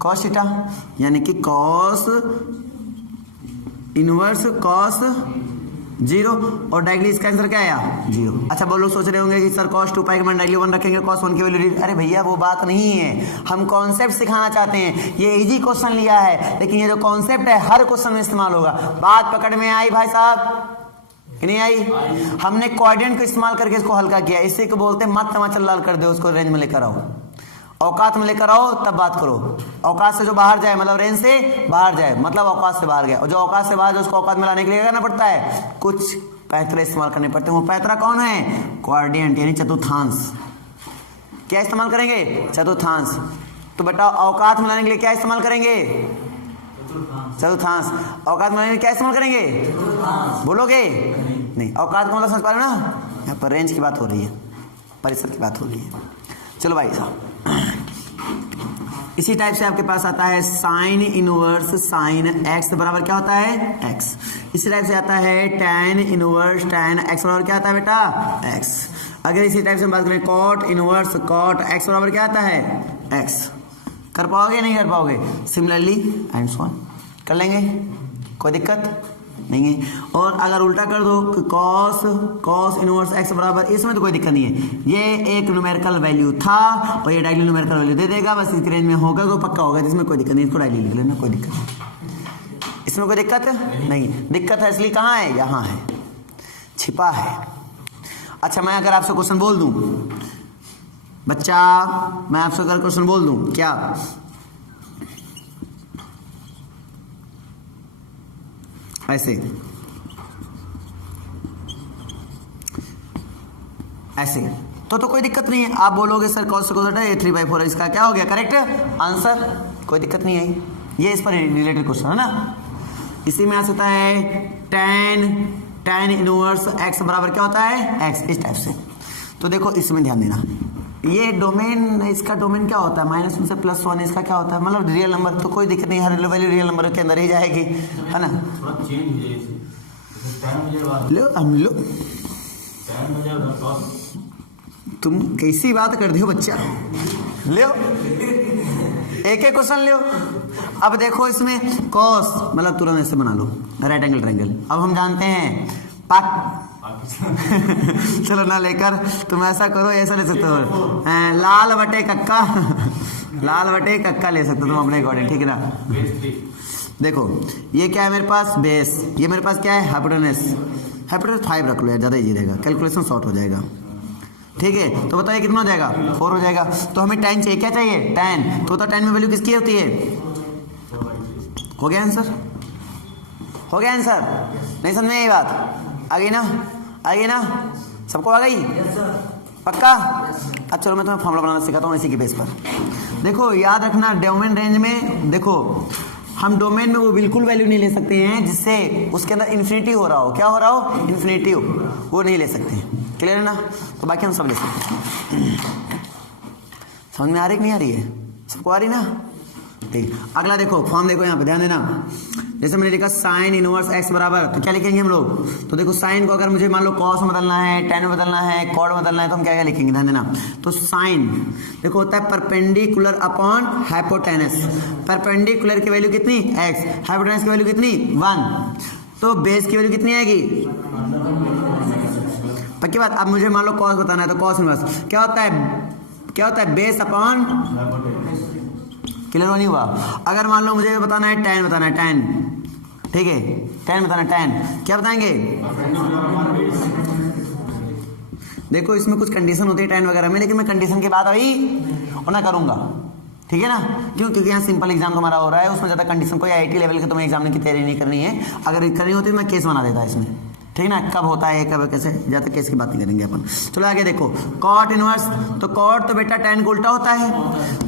cos थीटा, यानी कि cos इनवर्स cos जीरो, और डायरेक्टली इसका आंसर क्या आया 0। अच्छा वो लोग सोच रहे होंगे कि सर cos 2 पाई का मान डायरेक्टली 1 रखेंगे, cos 1 की वैल्यू, अरे भैया वो बात नहीं है, हम कॉन्सेप्ट सिखाना चाहते हैं। ये इजी क्वेश्चन लिया है, लेकिन ये जो कॉन्सेप्ट है हर क्वेश्चन में इस्तेमाल होगा। बात पकड़ में आई भाई साहब कि नहीं आई? हमने कोऑर्डिनेट को इस्तेमाल करके इसको हल्का किया। इसी को बोलते हैं मत तमाचा लाल कर दो, उसको रेंज में लेकर आओ, औकात में लेकर आओ तब बात करो। औकात से जो बाहर जाए मतलब रेंज से बाहर जाए मतलब औकात से बाहर गया, और जो औकात से बाहर जो उसको औकात में लाने के लिए करना पड़ता है, कुछ पैतरे इस्तेमाल करने पड़ते हैं। वो पैतरा कौन है? कोऑर्डिनेट यानी चतुर्थांश। क्या इस्तेमाल करेंगे? चतुर्थांश। तो बेटा औकात में लाने के लिए क्या इस्तेमाल करेंगे? चतुर्थांश। औकात में लाने के लिए क्या इस्तेमाल करेंगे? बोलोगे नहीं? औकात का मतलब समझ पा रहे हो ना? यहाँ पर रेंज की बात हो रही है, परिसर की बात हो रही है। चलो भाई साहब, इसी टाइप से आपके पास आता है साइन इनवर्स साइन एक्स बराबर क्या होता है? एक्स। इसी टाइप से आता है टैन इनवर्स टैन एक्स बराबर क्या आता है बेटा? एक्स। अगर इसी टाइप से हम बात करें कॉट इनवर्स कॉट एक्स बराबर क्या आता है? एक्स। कर पाओगे नहीं कर पाओगे? सिमिलरली एंड सो ऑन कर लेंगे, कोई दिक्कत नहीं है। और अगर उल्टा कर दो कि कॉस कॉस इनवर्स एक्स बराबर, इसमें तो कोई दिक्कत नहीं है। ये एक न्यूमेरिकल वैल्यू था और ये डायरेक्टली न्यूमेरिकल वैल्यू दे देगा, बस इसकी रेंज में होगा तो पक्का होगा, जिसमें कोई दिक्कत नहीं। इसको डायरेक्टली लिख लेना, कोई दिक्कत नहीं, इसमें कोई दिक्कत नहीं। दिक्कत है इसलिए कहाँ है? यहाँ है, छिपा है। अच्छा मैं अगर आपसे क्वेश्चन बोल दूं बच्चा, मैं आपसे अगर क्वेश्चन बोल दूं क्या ऐसे ऐसे तो कोई दिक्कत नहीं है। आप बोलोगे सर cos स्क्वायर है 3/4, इसका क्या हो गया करेक्ट आंसर? कोई दिक्कत नहीं आई। ये इस पर रिलेटेड क्वेश्चन है ना। इसी में आ सकता है tan इनवर्स x बराबर क्या होता है? x। इस टाइप से। तो देखो इसमें ध्यान देना, ये डोमेन, इसका डोमेन क्या होता है? -1 से +1, इसका क्या होता है? मतलब रियल नंबर, तो कोई दिक्कत नहीं, हर वैल्यू रियल नंबर के अंदर ही जाएगी, है ना। लो हम लो, तुम कैसी बात करते हो बच्चा? लो एक एक क्वेश्चन लो। अब देखो इसमें cos मतलब तुरंत ऐसे बना लो, राइट एंगल ट्रायंगल। अब हम जानते हैं चलो ना लेकर तुम ऐसा करो, ऐसा ले सकते हो, लाल बटे कक्का लाल बटे कक्का ले सकते हो तुम अपने अकॉर्डिंग, ठीक है ना। देखो ये क्या है मेरे पास? बेस। ये मेरे पास क्या है? हाइपोटेनस। हाइपोटेनस 5 रख लो यार, ज़्यादा इजी रहेगा, कैलकुलेशन शॉर्ट हो जाएगा, ठीक है। तो बताइए कितना हो जाएगा? 4 हो जाएगा। तो हमें tan चाहिए, क्या चाहिए? tan। तो tan में वैल्यू किसकी होती है? हो गया आंसर? हो गया आंसर? नहीं समझ में ये बात? आ गई ना? आ गई ना? सबको आ गई? पक्का? अब चलो मैं तुम्हें फॉर्मूला बनाना सिखाता हूँ इसी के बेस पर। देखो याद रखना, डोमेन रेंज में देखो हम डोमेन में वो बिल्कुल वैल्यू नहीं ले सकते हैं जिससे उसके अंदर इन्फिनिटी हो रहा हो। क्या हो रहा हो? इन्फिनिटी हो, वो नहीं ले सकते। क्लियर है ना? तो बाकी हम सब ले सकते हैं। समझ में आ रही कि नहीं आ रही है? सबको आ रही ना? ठीक। अगला देखो फॉर्म, देखो यहाँ पे ध्यान देना। जैसे मैंने लिखा साइन इनवर्स एक्स बराबर, तो क्या लिखेंगे हम लोग? तो देखो साइन को अगर मुझे मान लो कॉस में बदलना है, टेन में बदलना है, कॉड में बदलना है, तो हम क्या क्या लिखेंगे? ध्यान देना। तो साइन देखो होता है परपेंडिकुलर अपॉन हाइपोटेनस। परपेंडिकुलर की वैल्यू कितनी? एक्स। हाइपोटेनस की वैल्यू कितनी? 1। तो बेस की वैल्यू कितनी आएगी? पक्की बात। अब मुझे मान लो कॉस बताना है, तो कॉस इनवर्स क्या होता है? क्या होता है? Base upon. क्लियर नहीं हुआ? अगर मान लो मुझे बताना है tan बताना है, tan, ठीक है, tan बताना है, tan क्या बताएंगे? देखो इसमें कुछ कंडीशन होती है tan वगैरह में, लेकिन मैं कंडीशन की बात अभी और ना करूंगा, ठीक है ना। क्यों? क्योंकि यहाँ सिंपल एग्जाम तुम्हारा हो रहा है, उसमें ज्यादा कंडीशन कोई IIT लेवल के तुम्हें एग्जाम की तैयारी नहीं करनी है। अगर करनी होती तो मैं केस बना देता इसमें, ठीक ना, कब होता है कब कैसे, ज्यादा केस की बात नहीं करेंगे अपन। चलो आगे देखो, कॉट इनवर्स, तो कॉट तो बेटा tan को उल्टा होता है,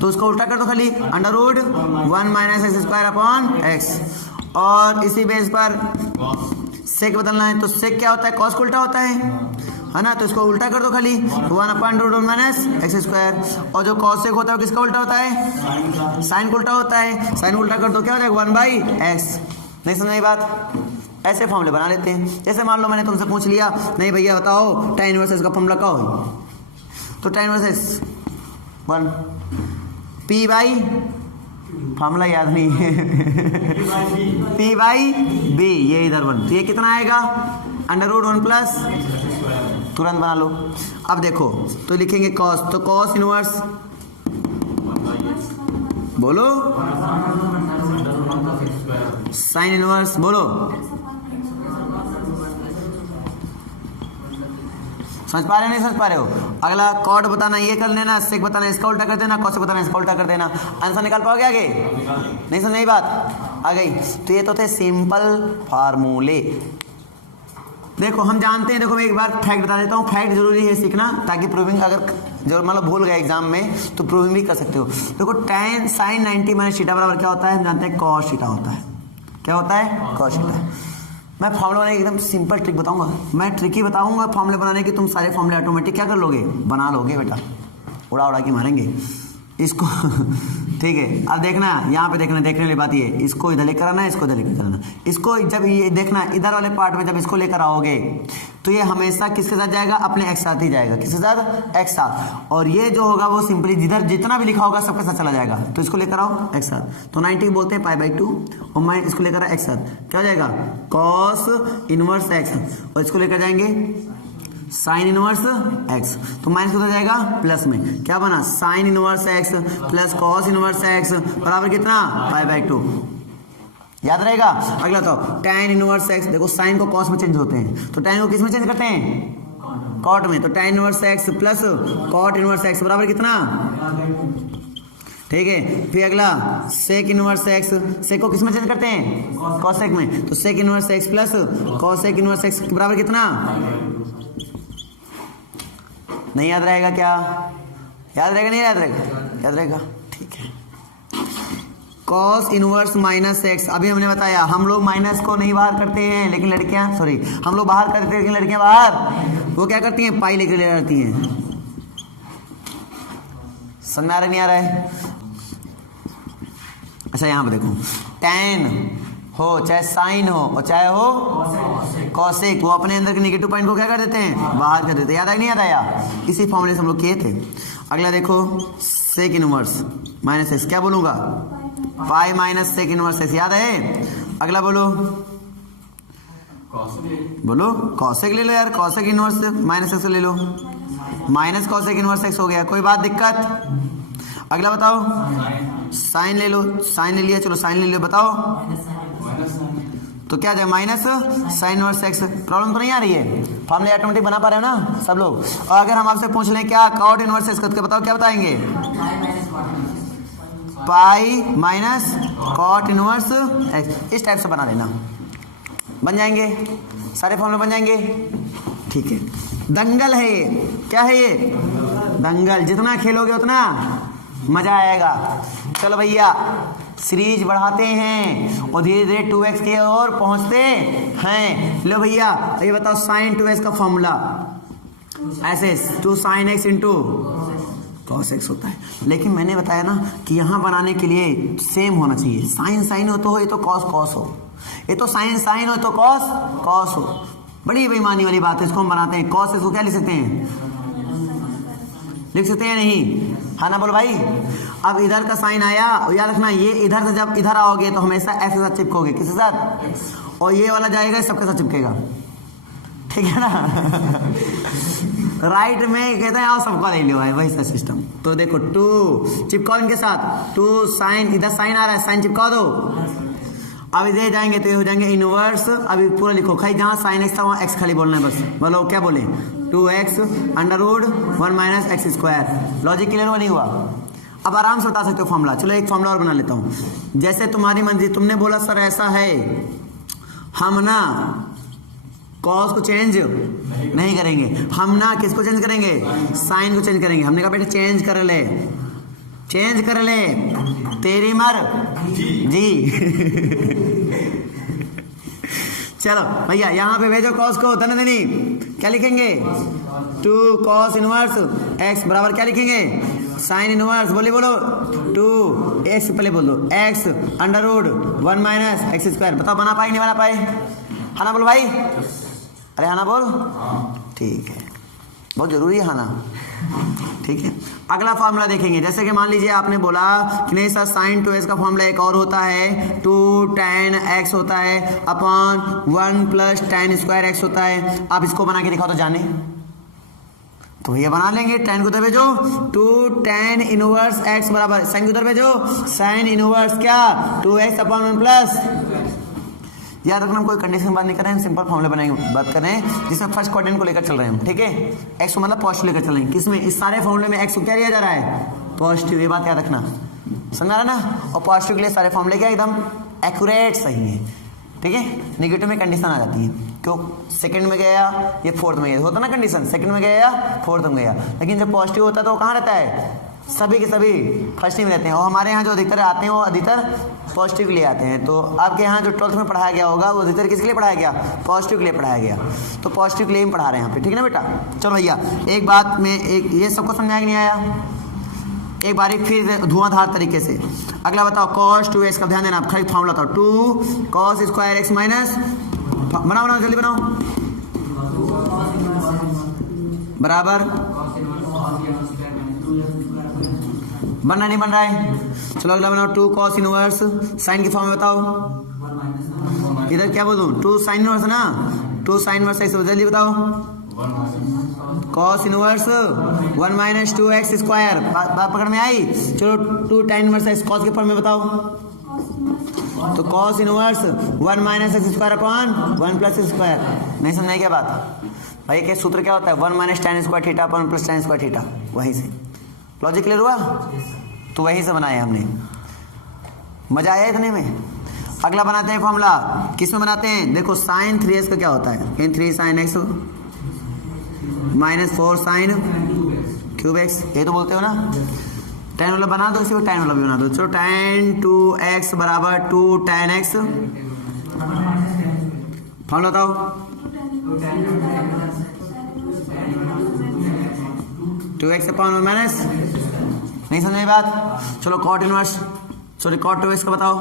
तो उसको उल्टा कर दो खाली, √1 - x² अपॉन x। और इसी बेस पर सेक बदलना है, तो सेक क्या होता है? कॉस को उल्टा होता है ना, तो इसको उल्टा कर दो खाली, 1/√1 - x²। और जो कॉस सेक होता है किसका उल्टा होता है? साइन को उल्टा होता है। साइन को उल्टा कर दो क्या हो जाएगा? 1/x। नहीं समझ में बात? ऐसे फॉर्मूले बना लेते हैं। जैसे मान लो मैंने तुमसे पूछ लिया, नहीं भैया बताओ tan इनवर्स x का फॉर्मूला क्या हो, तो tan inverse x 1 p/, formula याद नहीं है, p/b, ये इधर 1, तो ये कितना आएगा? अंडर रूट 1 प्लस, तुरंत बना लो। अब देखो तो लिखेंगे कॉस, तो कॉस इनवर्स बोलो, साइन इनवर्स बोलो, समझ पा रहे हो नहीं समझ पा रहे हो? अगला कॉट बताना ये कर लेना, सेक बताना इसका उल्टा कर देना, कॉस बताना इसका उल्टा कर देना। आंसर निकाल पाओगे आगे? नहीं समझ, नहीं बात आ गई? तो ये तो थे सिंपल फार्मूले। देखो हम जानते हैं, देखो मैं एक बार फैक्ट बता देता हूँ, फैक्ट जरूरी है सीखना, ताकि प्रूविंग अगर जो मतलब भूल गए एग्जाम में तो प्रूविंग भी कर सकते हो। देखो tan sin 90 माइनस थीटा बराबर क्या होता है? हम जानते हैं cos थीटा होता है। क्या होता है? cos theta. मैं फॉर्मूला बनाने की एकदम सिंपल ट्रिक बताऊंगा, मैं ट्रिक ही बताऊंगा फॉर्मूले बनाने की, तुम सारे फॉर्मूले ऑटोमेटिक क्या कर लोगे? बना लोगे बेटा, उड़ा उड़ा के मारेंगे इसको ठीक है। अब देखना यहाँ पे, देखने वाली बात ये, इसको इधर लेकर आना, इसको इधर लेकर आना। इसको जब ये देखना इधर वाले पार्ट में जब इसको लेकर आओगे तो ये हमेशा किसके साथ जाएगा? अपने एक्स साथ ही जाएगा। किसके साथ? एक्स साथ। और ये जो होगा वो सिंपली जिधर जितना भी लिखा होगा सबके साथ चला जाएगा। तो इसको लेकर आओ एक्स साथ, तो 90 बोलते हैं π/2, और मैं इसको लेकर एक्स साथ क्या हो जाएगा? cos इनवर्स एक्स, और इसको लेकर जाएंगे साइन इनवर्स एक्स, तो माइनस कितना जाएगा? प्लस में। क्या बना? Sign inverse x plus cos inverse x बराबर कितना? π/2। याद रहेगा? अगला तो tan इनवर्स एक्स, देखो साइन को कॉस में चेंज होते हैं, तो tan को किस में चेंज करते हैं? कॉट में। तो tan inverse x plus cot inverse x बराबर कितना? ठीक है। फिर अगला सेक इनवर्स एक्स, सेक को किस में चेंज करते हैं? कॉसेक में। तो sec inverse x plus cosec inverse x बराबर कितना? नहीं याद रहेगा क्या? याद रहेगा नहीं याद रहेगा? याद रहेगा, ठीक है। कॉस इनवर्स माइनस एक्स, अभी हमने बताया हम लोग माइनस को नहीं बाहर करते हैं, लेकिन लड़कियां सॉरी हम लोग बाहर करते हैं, लेकिन लड़कियां बाहर वो क्या करती हैं? पाई लेकर ले जाती हैं। समझ में आ रहा नहीं आ रहा है? अच्छा यहाँ पे देखो, tan हो चाहे साइन हो और चाहे हो कॉसेक, वो अपने अंदर के नेगेटिव पॉइंट को क्या कर देते हैं? बाहर कर देते हैं। याद आया नहीं याद आया? इसी फॉर्मूले से हम लोग किए थे। अगला देखो सेक इनवर्स माइनस एक्स, क्या बोलूंगा? Pi minus sec inverse x, याद है? अगला बोलो बोलो कॉसेक ले लो यार, कॉसेक इनवर्स माइनस एक्स ले लो, माइनस कॉसेक इनवर्स एक्स हो गया, कोई बात दिक्कत? अगला बताओ साइन ले लो, साइन ले लिया, चलो साइन ले लो, बताओ तो क्या जाए? Minus sign inverse x. Problem तो नहीं आ रही है? फॉर्मूले ऑटोमेटिक बना पा रहे हो ना सब लोग? और अगर हम आपसे पूछ लें क्या कॉट इनवर्स एक्स का, बताओ क्या बताएंगे? Pi minus cot inverse x. इस टाइप से बना लेना, बन जाएंगे सारे फॉर्मूले, बन जाएंगे। ठीक है, दंगल है ये। क्या है ये? दंगल। जितना खेलोगे उतना मजा आएगा। चलो भैया सीरीज बढ़ाते हैं और धीरे धीरे 2x की ओर पहुंचते हैं। लो भैया ये बताओ साइन 2x का फॉर्मूला ऐसे 2 sin x into cos x होता है। लेकिन मैंने बताया ना कि यहाँ बनाने के लिए सेम होना चाहिए। साइन साइन हो तो ये तो कॉस कॉस हो, ये तो साइन साइन हो तो कॉस कॉस हो। बड़ी बेईमानी वाली बात है। इसको हम बनाते हैं कॉस इसको क्या लिख सकते हैं? लिख सकते हैं नहीं? हाँ ना बोलो भाई। अब इधर का साइन आया, याद रखना ये इधर से जब इधर आओगे तो हमेशा एक्स के साथ चिपकोगे। किसके साथ? और ये वाला जाएगा सबके साथ चिपकेगा, ठीक है ना? राइट में कहते हैं आओ सबका ले लो, है वही सा सिस्टम। तो देखो 2 चिपकाओ इनके साथ, 2 साइन, इधर साइन आ रहा है साइन चिपका दो। अब इधर जाएंगे तो ये हो जाएंगे इनवर्स। अभी पूरा लिखो खाली, जहाँ साइन एक्स था वहाँ एक्स खाली बोलना है बस। बोलो क्या बोले? 2x under root 1 minus x square. Logic clear हुआ नहीं हुआ? अब आराम से बता सकते हो फॉर्मूला। चलो एक फॉर्मूला और बना लेता हूँ। जैसे तुम्हारी मर्जी, तुमने बोला सर ऐसा है, हम ना कॉस को चेंज नहीं करेंगे, हम ना किसको चेंज करेंगे? साइन को चेंज करेंगे। हमने कहा बेटा चेंज कर ले, चेंज कर ले, तेरी मर जी। चलो भैया यहाँ पे भेजो कॉस को। धनधनी क्या लिखेंगे? 2 cos इनवर्स x बराबर क्या लिखेंगे? Sine inverse. बोली बोलो 2 x पहले बोल दो x under root 1 minus x square. बताओ बना पाए नहीं बना पाए? हाँ ना बोल भाई। अरे हाँ ना बोल। ठीक है, बहुत जरूरी है हाँ ना। ठीक है। अगला फॉर्मूला देखेंगे, जैसे कि मान लीजिए आपने बोला कि नहीं सर साइन 2x का फॉर्मूला एक और होता है, 2 tan x होता है upon 1 plus tan square x होता है। आप इसको बना के दिखाओ तो जाने, तो भैया बना लेंगे। tan को उधर भेजो, 2 tan इनवर्स x बराबर साइन को उधर भेजो, साइन इनवर्स क्या 2x अपॉन 1 प्लस। याद रखना हम कोई कंडीशन बात नहीं कर रहे हैं, सिंपल फॉर्मूला बनाएंगे बात कर रहे हैं जिसमें फर्स्ट क्वाड्रेंट को लेकर चल रहे हैं हम, ठीक है। एक्स को मतलब पॉजिटिव लेकर चल रहे हैं, किसमें इस सारे फॉर्मूले में एक्स को क्या लिया जा रहा है पॉजिटिव, ये बात याद रखना, समझ रहा ना। और पॉजिटिव के लिए सारे फॉर्मूले क्या एकदम एक्यूरेट सही है, ठीक है। नेगेटिव में कंडीशन आ जाती है, क्यों सेकंड में गया ये फोर्थ में गया, होता ना कंडीशन सेकंड में गया फोर्थ में गया, लेकिन जब पॉजिटिव होता है तो वो कहाँ रहता है सभी के सभी फर्स्ट में रहते हैं। और हमारे यहाँ जो अधिकतर आते हैं वो अधिकतर पॉजिटिव के लिए आते हैं। तो आपके यहाँ जो 12th में पढ़ाया गया होगा वो अधिकतर किसके लिए पढ़ाया गया पॉजिटिव के लिए पढ़ाया गया, तो पॉजिटिव के लिए हम पढ़ा रहे हैं यहाँ पे, ठीक है ना बेटा। चलो भैया एक बात में एक ये सबको समझाया कि नहीं आया, एक बारी फिर धुआंधार तरीके से। अगला बताओ cos 2x का ध्यान देना, आप खाली फॉर्मूला बताओ 2 cos स्क्वायर x माइनस, बनाओ जल्दी बनाओ, बराबर बनना नहीं बन रहा है। चलो अगला बनाओ 2 cos इनवर्स, साइन की फॉर्म में बताओ, इधर क्या बोलूं 2 साइन इनवर्स ना, 2 साइन इनवर्स x जल्दी बताओ, cos inverse 1 minus 2x square, बात पकड़ में आई। चलो 2 tan इनवर्स x cos के फॉर्म में बताओ, तो cos inverse 1 minus x square upon 1 plus square. नहीं समझ क्या बात भाई, क्या सूत्र क्या होता है 1 minus tan square theta upon plus tan square theta, वहीं से लॉजिक क्लियर हुआ, तो वहीं से बनाया हमने, मजा आया इतने में। अगला बनाते हैं फॉर्मूला, किस में बनाते हैं देखो, साइन 3x का क्या होता है 3 sine x minus 4 sine cube x, ये तो बोलते हो ना। tan वाला बना दो, इसी को tan वाला भी बना दो। चलो tan 2x बराबर 2 tan x, फॉर्मूला बताओ, two x upon one minus, नहीं समझ बात। चलो cot inverse, sorry cot 2x का बताओ,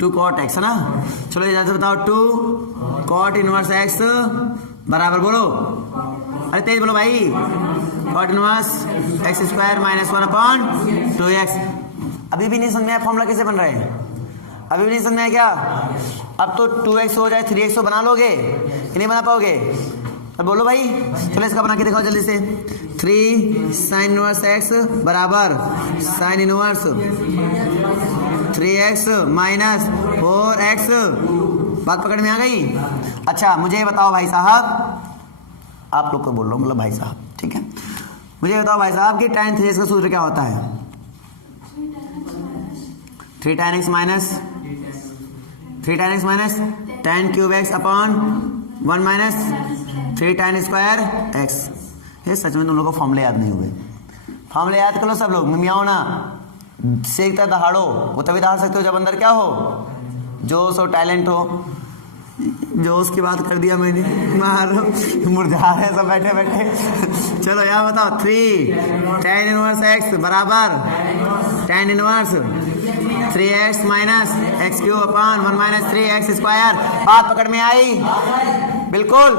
टू कॉट एक्स है ना। चलो इधर से बताओ 2 कॉट इनवर्स एक्स बराबर बोलो, अरे तेज बोलो भाई, cot inverse x square minus 1 upon 2x। अभी भी नहीं समझ में आया फॉर्मूला कैसे बन रहा है, अभी भी नहीं समझ में आया क्या। अब तो 2x हो जाए 3x तो बना लोगे कि नहीं बना पाओगे, अब बोलो भाई। चलो इसका बना के दिखाओ जल्दी से, 3 साइन इनवर्स x बराबर sine inverse 3x minus 4x, बात पकड़ में आ गई। अच्छा मुझे बताओ भाई साहब, आप लोग को बोल रहा हूँ मतलब भाई साहब, ठीक है। मुझे बताओ भाई साहब कि tan 3x का सूत्र क्या होता है, 3 tan x minus 3 tan x minus tan cube x upon 1 minus 3 tan square x। ये सच में तुम लोगों को फॉर्मूले याद नहीं हुए, फॉर्मूले याद कर लो सब लोग, मियाओ ना सीखता दहाड़ो, वो तभी दहाड़ सकते हो जब अंदर क्या हो, जोश हो, टैलेंट हो। जोश की बात कर दिया मैंने, मारो मुरझा रहे सब बैठे बैठे। चलो यहाँ बताओ 3 tan इनवर्स x बराबर tan inverse 3x minus x cube upon 1 minus 3x square, बात पकड़ में आई बिल्कुल,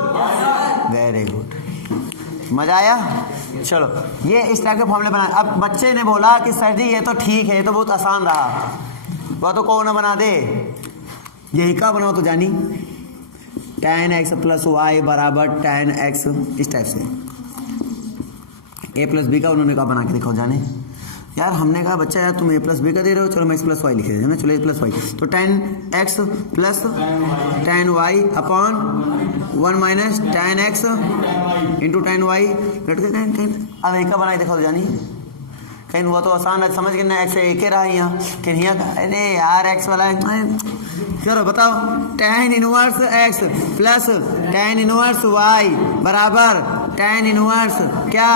वेरी गुड, मजा आया। चलो ये इस टाइप के फॉर्मूले बनाए। अब बच्चे ने बोला कि सर जी ये तो ठीक है, ये तो बहुत आसान रहा, वह तो कौन बना दे, यही का बनाओ तो जानी, tan x प्लस वाई बराबर tan x, इस टाइप से a प्लस बी का उन्होंने कहा बना के दिखाओ जाने। यार हमने कहा बच्चा यार तुम a प्लस बी का दे रहे हो, चलो मैं x प्लस वाई लिख देना, चलो a प्लस वाई, तो tan x plus tan y upon 1 minus tan x into tan y cut के tan। अब एक का बनाई देखो जानी, कहीं वो तो आसान है समझ के ना, x एक ही रहा यहाँ कहीं यहाँ, अरे यार x वाला चलो बताओ tan inverse x plus tan inverse y बराबर tan इनवर्स क्या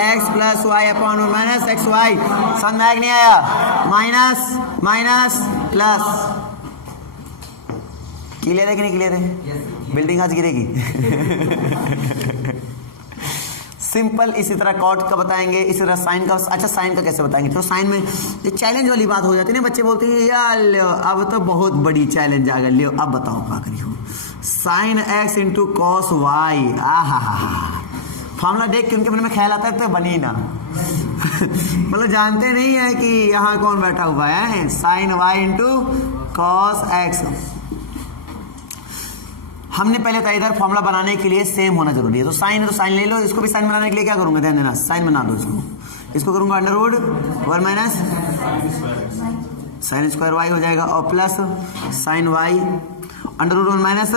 x plus y upon minus x y. समझ में नहीं आया, माइनस माइनस प्लस, क्लियर है कि नहीं क्लियर है, बिल्डिंग आज गिरेगी। सिंपल। इसी तरह कॉट का बताएंगे, इसी तरह साइन का। अच्छा साइन का कैसे बताएंगे? तो साइन में ये चैलेंज वाली बात हो जाती है ना, बच्चे बोलते हैं यार लो अब तो बहुत बड़ी चैलेंज आ गई, लियो अब बताओ क्या करियो। Sine x into cos y, formula देख के उनके मन में ख्याल आता है तो बनी ना मतलब जानते नहीं है कि यहाँ कौन बैठा हुआ है, sine y into cos x. हमने पहले तो इधर फॉर्मूला बनाने के लिए सेम होना जरूरी है, तो साइन है तो साइन ले लो। इसको भी साइन बनाने के लिए क्या करूंगा, ध्यान देना, साइन बना दो इसको करूंगा under root 1 minus sine square y हो जाएगा, और plus sine y under root 1 minus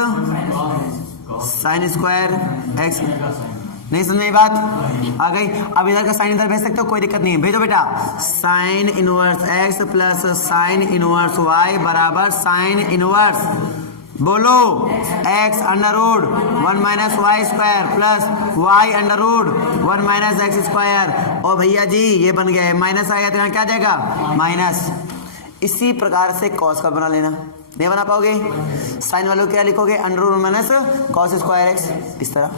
sine square x. नहीं समझ में बात आ गई? अब इधर का साइन इधर भेज सकते हो, कोई दिक्कत नहीं है, भेजो बेटा। Sine inverse x plus sine inverse y बराबर साइन इनवर्स, बोलो, x under root 1 minus y square plus y under root 1 minus x square. और भैया जी ये बन गया है, माइनस आ गया तो यहाँ क्या जाएगा माइनस। इसी प्रकार से कॉस का बना लेना, नहीं बना पाओगे? साइन वालों क्या लिखोगे, under root 1 minus cos square x, इस तरह।